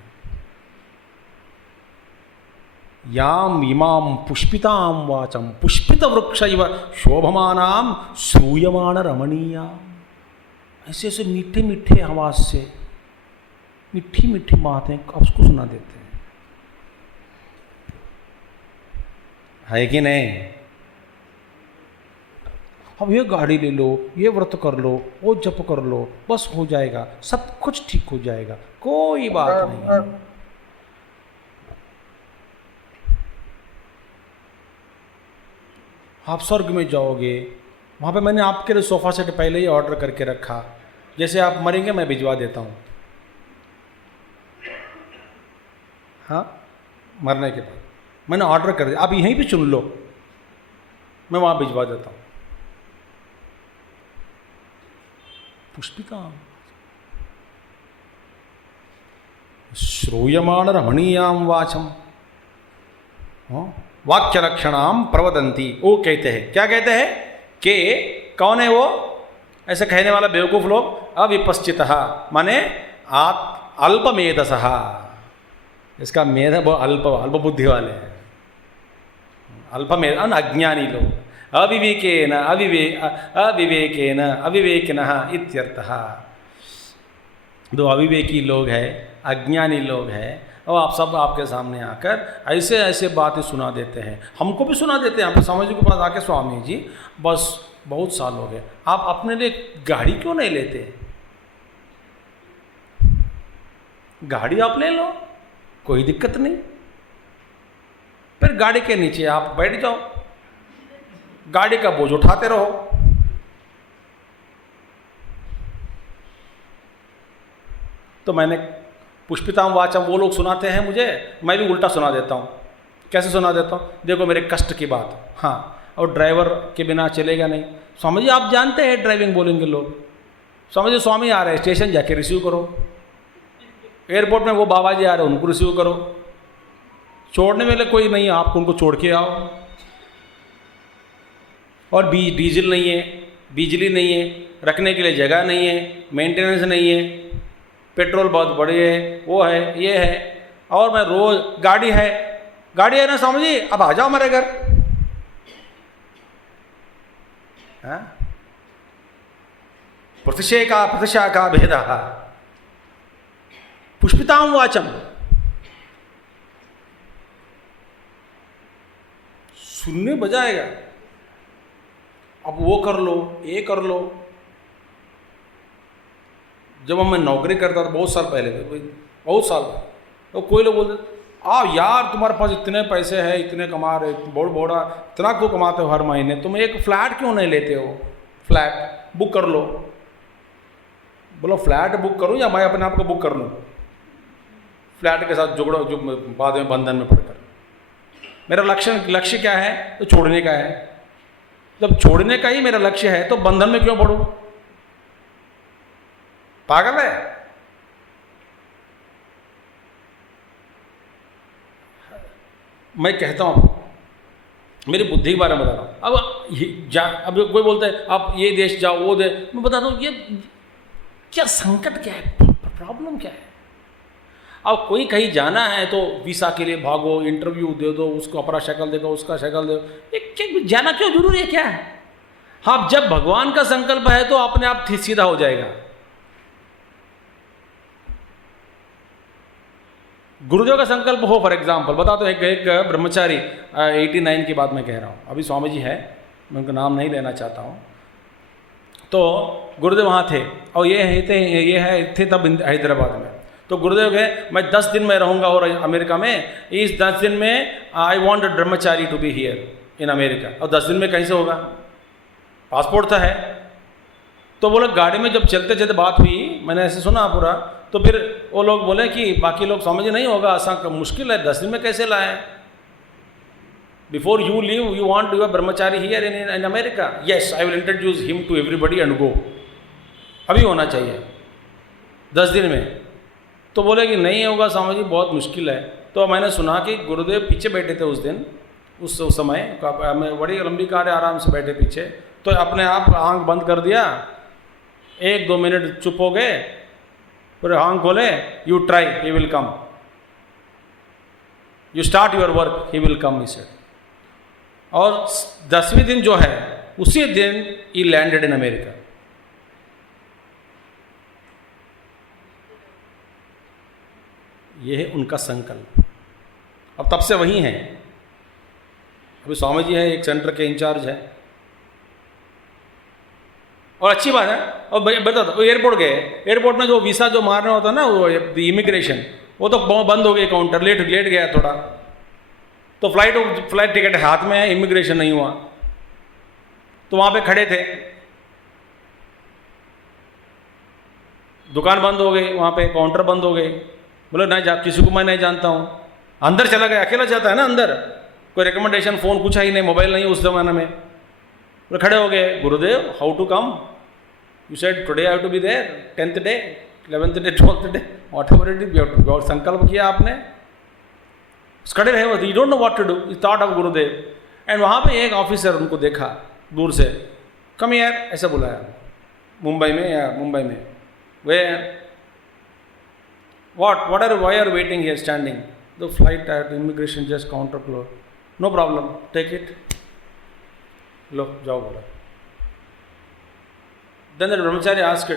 याम इमाम पुष्पिताम वाचम पुष्पित वृक्ष इव शोभमानाम श्रूयमाण रमणीयाम, ऐसे ऐसे मीठे मीठे आवाज से मीठी मीठी बातें आपको सुना देते हैं, है कि नहीं? अब ये गाड़ी ले लो, ये व्रत कर लो, वो जप कर लो, बस हो जाएगा, सब कुछ ठीक हो जाएगा, कोई बात नहीं। आप स्वर्ग में जाओगे, वहाँ पे मैंने आपके लिए सोफ़ा सेट पहले ही ऑर्डर करके रखा, जैसे आप मरेंगे मैं भिजवा देता हूँ। हाँ, मरने के बाद मैंने ऑर्डर कर दिया, आप यहीं पे चुन लो, मैं वहाँ भिजवा देता हूँ। पुष्पिता श्रूयमाण रमणीयाम वाचम वाक्य लक्षणाम प्रवदंती। वो कहते हैं, क्या कहते हैं कि कौन है वो ऐसे कहने वाला बेवकूफ लोग? अविपश्चितः माने अल्पमेधसः, इसका मेध बहुत अल्प बुद्धि वाले हैं, अल्पमेध अज्ञानी लोग, अविवेकेन अविवेकिनः इत्यर्थः। दो अविवेकी लोग हैं, अज्ञानी लोग हैं, और आप सब आपके सामने आकर ऐसे ऐसे बातें सुना देते हैं, हमको भी सुना देते हैं। आप स्वामी जी के पास आके, स्वामी जी बस बहुत साल हो गए, आप अपने लिए गाड़ी क्यों नहीं लेते? गाड़ी आप ले लो, कोई दिक्कत नहीं, फिर गाड़ी के नीचे आप बैठ जाओ, गाड़ी का बोझ उठाते रहो। तो मैंने पुष्पिताम वाचम वो लोग सुनाते हैं मुझे, मैं भी उल्टा सुना देता हूँ। कैसे सुना देता हूँ? देखो मेरे कष्ट की बात, हाँ, और ड्राइवर के बिना चलेगा नहीं। स्वामी जी आप जानते हैं ड्राइविंग बोलेंगे लोग, स्वामी जी स्वामी आ रहे हैं, स्टेशन जाके रिसीव करो, एयरपोर्ट में वो बाबा जी आ रहे हैं उनको रिसीव करो, छोड़ने वाले कोई नहीं है, आप उनको छोड़ के आओ। और डीजल नहीं है, बिजली नहीं है, रखने के लिए जगह नहीं है, मेंटेनेंस नहीं है, पेट्रोल बहुत बड़े है, वो है, ये है, और मैं रोज गाड़ी है ना स्वामी जी, अब आ जाओ हमारे घर। प्रतिशा का भेद पुष्पिताम वाचम, सुनने बजाएगा, अब वो कर लो, ये कर लो। जब मैं नौकरी करता था बहुत साल पहले, बहुत साल, तो कोई लोग बोलते यार तुम्हारे पास इतने पैसे हैं, इतने कमा रहे, बहुत बड़ा इतना क्यों कमाते हो हर महीने, तुम एक फ्लैट क्यों नहीं लेते हो, फ्लैट बुक कर लो। बोलो फ्लैट बुक करूं या मैं अपने आप को बुक कर लूं, फ्लैट के साथ जुड़ो जो बाद में बंधन में पड़कर। मेरा लक्ष्य क्या है, तो छोड़ने का है। जब छोड़ने का ही मेरा लक्ष्य है तो बंधन में क्यों पड़ूं, पागल है। मैं कहता हूं, मेरी बुद्धि के बारे में बता रहा हूं। अब कोई बोलता है आप ये देश जाओ वो देश, मैं बताता हूं ये क्या संकट क्या है, प्रॉब्लम क्या है। अब कोई कहीं जाना है तो वीसा के लिए भागो, इंटरव्यू दे दो, उसको अपना शक्ल देखो, उसका शक्ल देखो, क्या जाना क्यों जरूरी है क्या है। हाँ, जब भगवान का संकल्प है तो अपने आप सीधा हो जाएगा। गुरुदेव का संकल्प हो, फॉर एग्जाम्पल बताता हूँ, एक ब्रह्मचारी 89 की बात मैं कह रहा हूँ, अभी स्वामी जी है, मैं उनका नाम नहीं लेना चाहता हूँ। तो गुरुदेव वहाँ थे और ये थे तब हैदराबाद में। तो गुरुदेव गए, मैं 10 दिन में रहूँगा और अमेरिका में, इस 10 दिन में आई want a brahmachari to be here in America. और 10 दिन में कहीं से होगा, पासपोर्ट था है। तो बोले गाड़ी में जब चलते चलते बात हुई, मैंने ऐसे सुना पूरा, तो फिर वो लोग बोले कि बाकी लोग समझ नहीं होगा, ऐसा मुश्किल है, 10 दिन में कैसे लाए। Before you leave you want to Brahmachari here in America, yes I will introduce him to everybody and go, अभी होना चाहिए 10 दिन में। तो बोले कि नहीं होगा स्वामी जी, बहुत मुश्किल है। तो मैंने सुना कि गुरुदेव पीछे बैठे थे उस दिन, उस समय बड़ी लंबी कार है, आराम से बैठे पीछे। तो अपने आप आंख बंद कर दिया, 1-2 मिनट चुप हो गए, फिर आंख खोले, you try he will come, you start your work he will come, he said. और 10वें दिन जो है उसी दिन ही लैंडेड इन अमेरिका। यह है उनका संकल्प। अब तब से वही हैं। अभी स्वामी जी है, एक सेंटर के इंचार्ज है, और अच्छी बात है। और बता दो, एयरपोर्ट गए, एयरपोर्ट में जो वीसा जो मारना होता है ना, वो इमिग्रेशन, वो तो बंद हो गई, काउंटर लेट गया थोड़ा। तो फ्लाइट टिकट हाथ में है, इमिग्रेशन नहीं हुआ। तो वहाँ पे खड़े थे, दुकान बंद हो गई, वहाँ पे काउंटर बंद हो गए। बोले नहीं किसी को मैं नहीं जानता हूँ। अंदर चला गया, अकेला जाता है ना अंदर, कोई रिकमेंडेशन, फ़ोन कुछ ही नहीं, मोबाइल नहीं उस ज़माने में। बोले खड़े हो गए, Gurudev how to come, you said today I have to be there, 10th day, 11th day, 12th day, whatever it is, और संकल्प किया आपने, खड़े रहे वो, you don't know what to do, you thought of Gurudev. And वहाँ पे एक ऑफिसर उनको देखा दूर से, कम हियर, ऐसा बुलाया, मुंबई में, वे why are you waiting here standing, the flight at immigration just counter closed, no problem, take it, लो जाओ बोला। Then the brahmachari asked,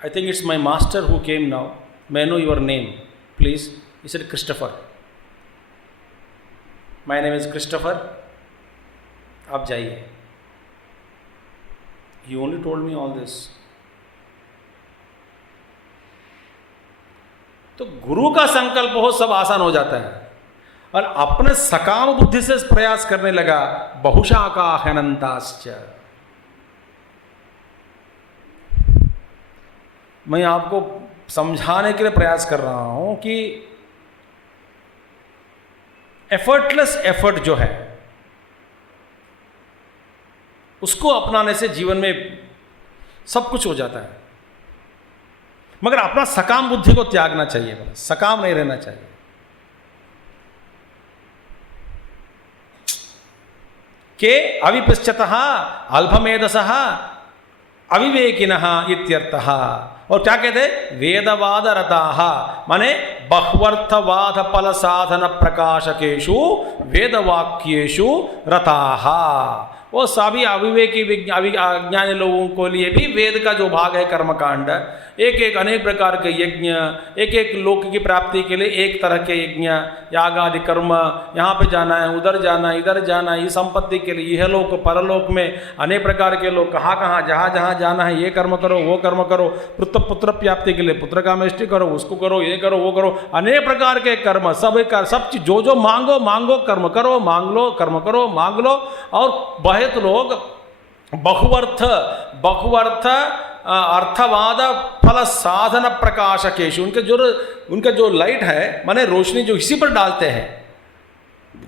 I think it's my master who came now, may I know your name please? He said Christopher, my name is Christopher, आप जाइए। He only told me all this। तो गुरु का संकल्प हो, सब आसान हो जाता है। और अपने सकाम बुद्धि से प्रयास करने लगा, बहुशाखा अनंताश्च। मैं आपको समझाने के लिए प्रयास कर रहा हूं कि एफर्टलेस एफर्ट जो है उसको अपनाने से जीवन में सब कुछ हो जाता है, मगर अपना सकाम बुद्धि को त्यागना चाहिए, सकाम नहीं रहना चाहिए। के अविपश्चतः अल्पमेधसः अविवेकिनः इत्यर्थः। और क्या कहते हैं, वेदवाद रताः, माने बह्वर्थवाद फल साधन प्रकाशकेषु वेदवाक्येषु रताः। वो सभी अविवेकी अज्ञानी लोगों को लिए भी वेद का जो भाग है कर्मकांड, एक एक अनेक प्रकार के यज्ञ, एक एक लोक की प्राप्ति के लिए एक तरह के यज्ञ, याग आदि कर्म, यहाँ पे जाना है, उधर जाना है, इधर जाना है, ये संपत्ति के लिए यह लोक परलोक में अनेक प्रकार के लोग, कहाँ कहाँ जहाँ जहाँ जाना है ये कर्म करो, वो कर्म करो, पुत्र प्राप्ति के लिए पुत्र कामेष्टि करो, उसको करो, ये करो, वो करो, अनेक प्रकार के कर्म, सब चीज जो जो मांगो मांगो, कर्म करो, मांग लो, कर्म करो, मांग लो। और बहुत लोग बहुअर्थ अर्थवाद फल साधन प्रकाशकेशु, उनका जो लाइट है माने रोशनी जो इसी पर डालते हैं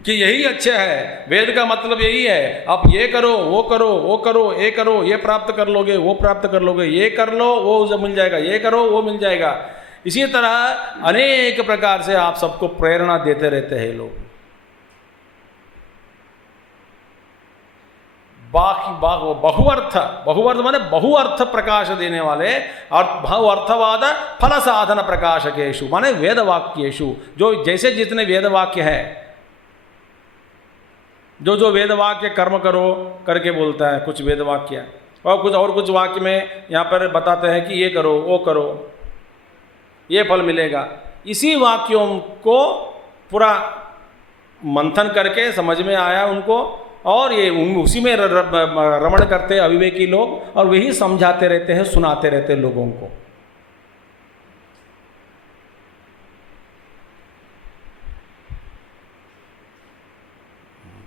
कि यही अच्छा है, वेद का मतलब यही है, आप ये करो, वो करो, वो करो, ये करो, ये प्राप्त कर लोगे, वो प्राप्त कर लोगे, ये कर लो, वो मिल जाएगा, ये करो, वो मिल जाएगा। इसी तरह अनेक प्रकार से आप सबको प्रेरणा देते रहते हैं लोग। बहुअर्थ माने बहुअर्थ प्रकाश देने वाले, और बहुअर्थवाद फल साधन प्रकाशकेशु माने वेद वाक्येशु, जो जैसे जितने वेद वाक्य है, जो वेद वाक्य कर्म करो करके बोलता है कुछ वेद वाक्य, और कुछ वाक्य में यहाँ पर बताते हैं कि ये करो, वो करो, ये फल मिलेगा। इसी वाक्यों को पूरा मंथन करके समझ में आया उनको, और ये उसी में रमण करते हैं अविवेकी लोग, और वही समझाते रहते हैं, सुनाते रहते हैं लोगों को।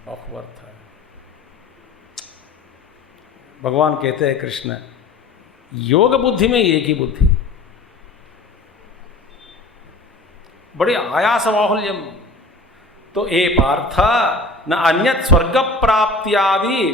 बहुअर्थ है। भगवान कहते हैं कृष्ण, योग बुद्धि में एक ही बुद्धि, बड़ी आयास बाहुल्यम, तो ए पार्थ न अन्यत स्वर्ग प्राप्त्यादि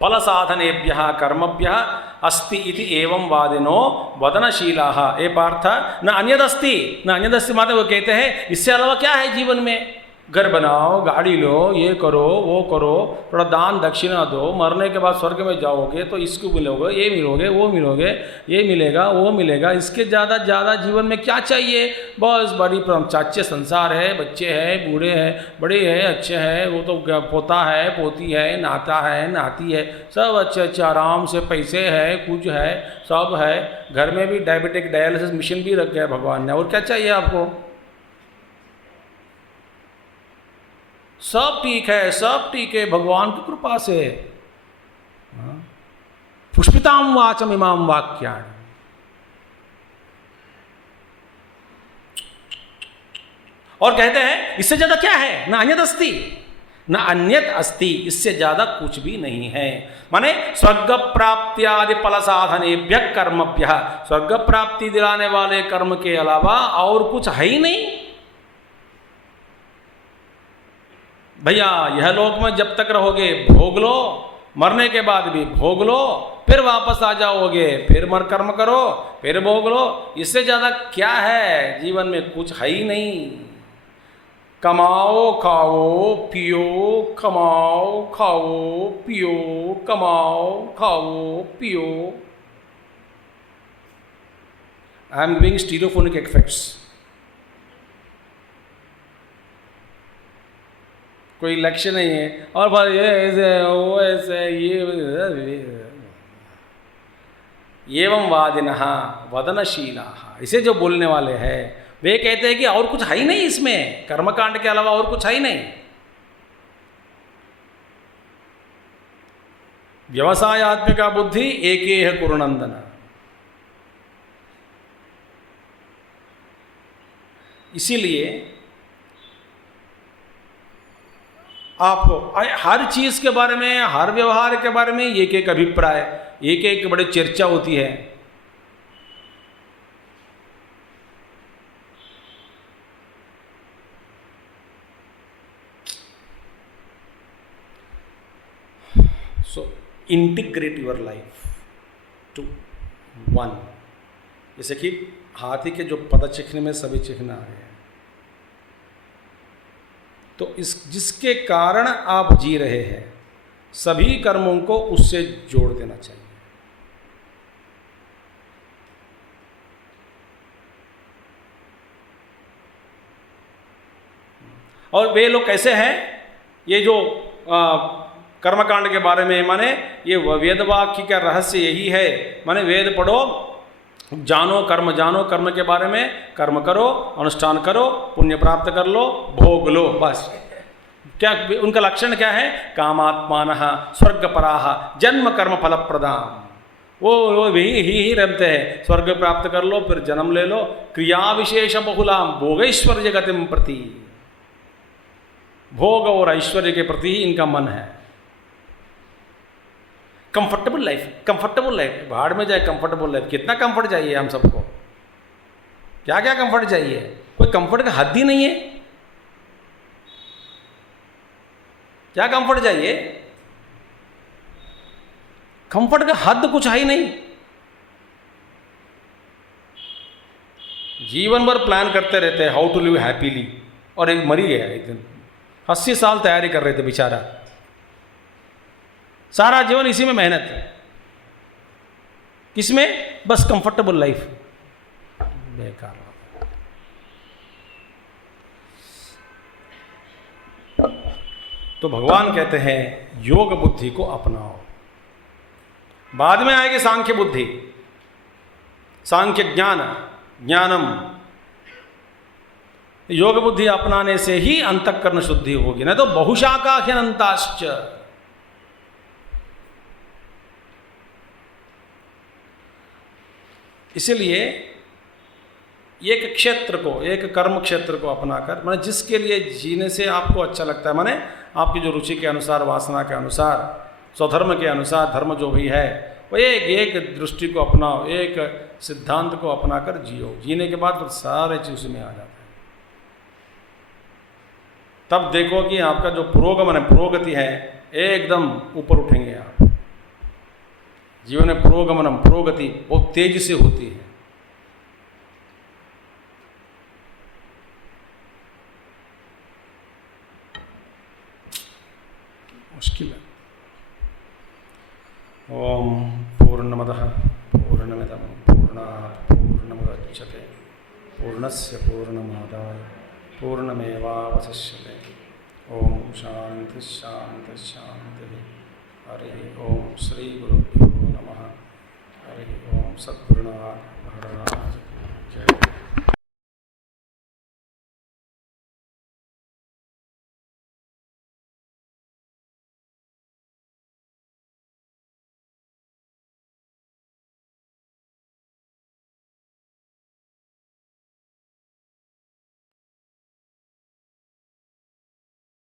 फल साधनेभ्यः कर्मभ्यः अस्ति इति एवं वादिनो वदनशीलाः। ए पार्थ न अन्यदस्ति, न अन्यदस्ति मतलब वो कहते हैं इससे अलावा क्या है जीवन में, घर बनाओ, गाड़ी लो, ये करो, वो करो, थोड़ा दान दक्षिणा दो, मरने के बाद स्वर्ग में जाओगे तो इसको मिलोगे, ये मिलोगे, वो मिलोगे, ये मिलेगा, वो मिलेगा, इसके ज़्यादा जीवन में क्या चाहिए। बस बड़ी चाचे संसार है, बच्चे हैं, बूढ़े हैं, बड़े हैं, अच्छे हैं, वो तो पोता है, पोती है, नाता है, नाती है, सब अच्छे आराम से, पैसे है, कुछ है, सब है, घर में भी डायलिसिस मशीन भी रख गया भगवान ने, और क्या चाहिए आपको। सब ठीक है, सब ठीक है, भगवान की कृपा से। पुष्पिताम वाचम इमाम वाक्यानि, और कहते हैं इससे ज्यादा क्या है, न अन्यत अस्ति, न अन्यत अस्ति, इससे ज्यादा कुछ भी नहीं है। माने स्वर्ग प्राप्त्यादि फल साधनेभ्य कर्मभ्य, स्वर्ग प्राप्ति दिलाने वाले कर्म के अलावा और कुछ है ही नहीं। भैया यह लोक में जब तक रहोगे भोग लो, मरने के बाद भी भोग लो, फिर वापस आ जाओगे, फिर मर कर्म करो, फिर भोग लो, इससे ज़्यादा क्या है जीवन में, कुछ है ही नहीं। कमाओ खाओ पियो, कमाओ खाओ पियो, कमाओ खाओ पियो। I am giving stereophonic effects, कोई लक्ष्य नहीं है, और बस ये ऐसे वो ऐसे ये एवं वादिनः वदनशीलाः, इसे जो बोलने वाले हैं वे कहते हैं कि और कुछ है ही नहीं इसमें, कर्मकांड के अलावा और कुछ है ही नहीं। व्यवसायात्मिका बुद्धि एकेह कुरुनंदन, इसीलिए आपको हर चीज के बारे में, हर व्यवहार के बारे में एक एक अभिप्राय, एक एक बड़ी चर्चा होती है। So integrate your life to one, जैसे कि हाथी के जो पद चिह्न में सभी चिह्न आ रहे हैं, तो इस जिसके कारण आप जी रहे हैं सभी कर्मों को उससे जोड़ देना चाहिए। और वे लोग कैसे हैं, ये जो कर्मकांड के बारे में, माने ये वेद वाक्य का रहस्य यही है, माने वेद पढ़ो, जानो कर्म के बारे में, कर्म करो, अनुष्ठान करो, पुण्य प्राप्त कर लो, भोग लो, बस। क्या उनका लक्षण क्या है? कामात्मानः स्वर्गपराः जन्म कर्म फलप्रदाम। वो ही रमते हैं, स्वर्ग प्राप्त कर लो, फिर जन्म ले लो, क्रिया विशेष बहुलाम भोगैश्वर्य गतिम प्रति। भोग और ऐश्वर्य के प्रति इनका मन है। कंफर्टेबल लाइफ, भाड़ में जाए कंफर्टेबल लाइफ। कितना कंफर्ट चाहिए हम सबको? क्या क्या कंफर्ट चाहिए? कोई कंफर्ट का हद ही नहीं है। क्या कंफर्ट चाहिए? कंफर्ट का हद कुछ है ही नहीं। जीवन भर प्लान करते रहते हैं हाउ टू लिव हैप्पीली, और एक मरी गया एक दिन, 80 साल तैयारी कर रहे थे बेचारा, सारा जीवन इसी में मेहनत है। किसमें? बस कंफर्टेबल लाइफ। बेकार। तो भगवान कहते हैं योग बुद्धि को अपनाओ। बाद में आएगी सांख्य बुद्धि, सांख्य ज्ञानम। योग बुद्धि अपनाने से ही अंतःकरण शुद्धि होगी, नहीं तो बहुशाखा ह्यनंताश्च। इसलिए एक क्षेत्र को, एक कर्म क्षेत्र को अपनाकर, माने जिसके लिए जीने से आपको अच्छा लगता है, माने आपकी जो रुचि के अनुसार, वासना के अनुसार, स्वधर्म के अनुसार धर्म जो भी है, वो एक दृष्टि को अपनाओ, एक सिद्धांत को अपनाकर जियो। जीने के बाद तो सारे चीज में आ जाता है। तब देखो कि आपका जो पुरोगमन है, पुरोगति है, एकदम ऊपर उठेंगे आप। जीवन में पुरोगमनम, पुरोगति बहुत तेजी से होती है। मुश्किल है। ओम पूर्णमदः पूर्णमिदं पूर्णात् पूर्णमुदच्यते पूर्णस्य पूर्णमादाय पूर्णमेवावशिष्यते। ओम शांति शांति शांति। हरि ओम। श्री गुरुभ्यो नमः। हरि ओम। सद्गुरुनाथ महाराज।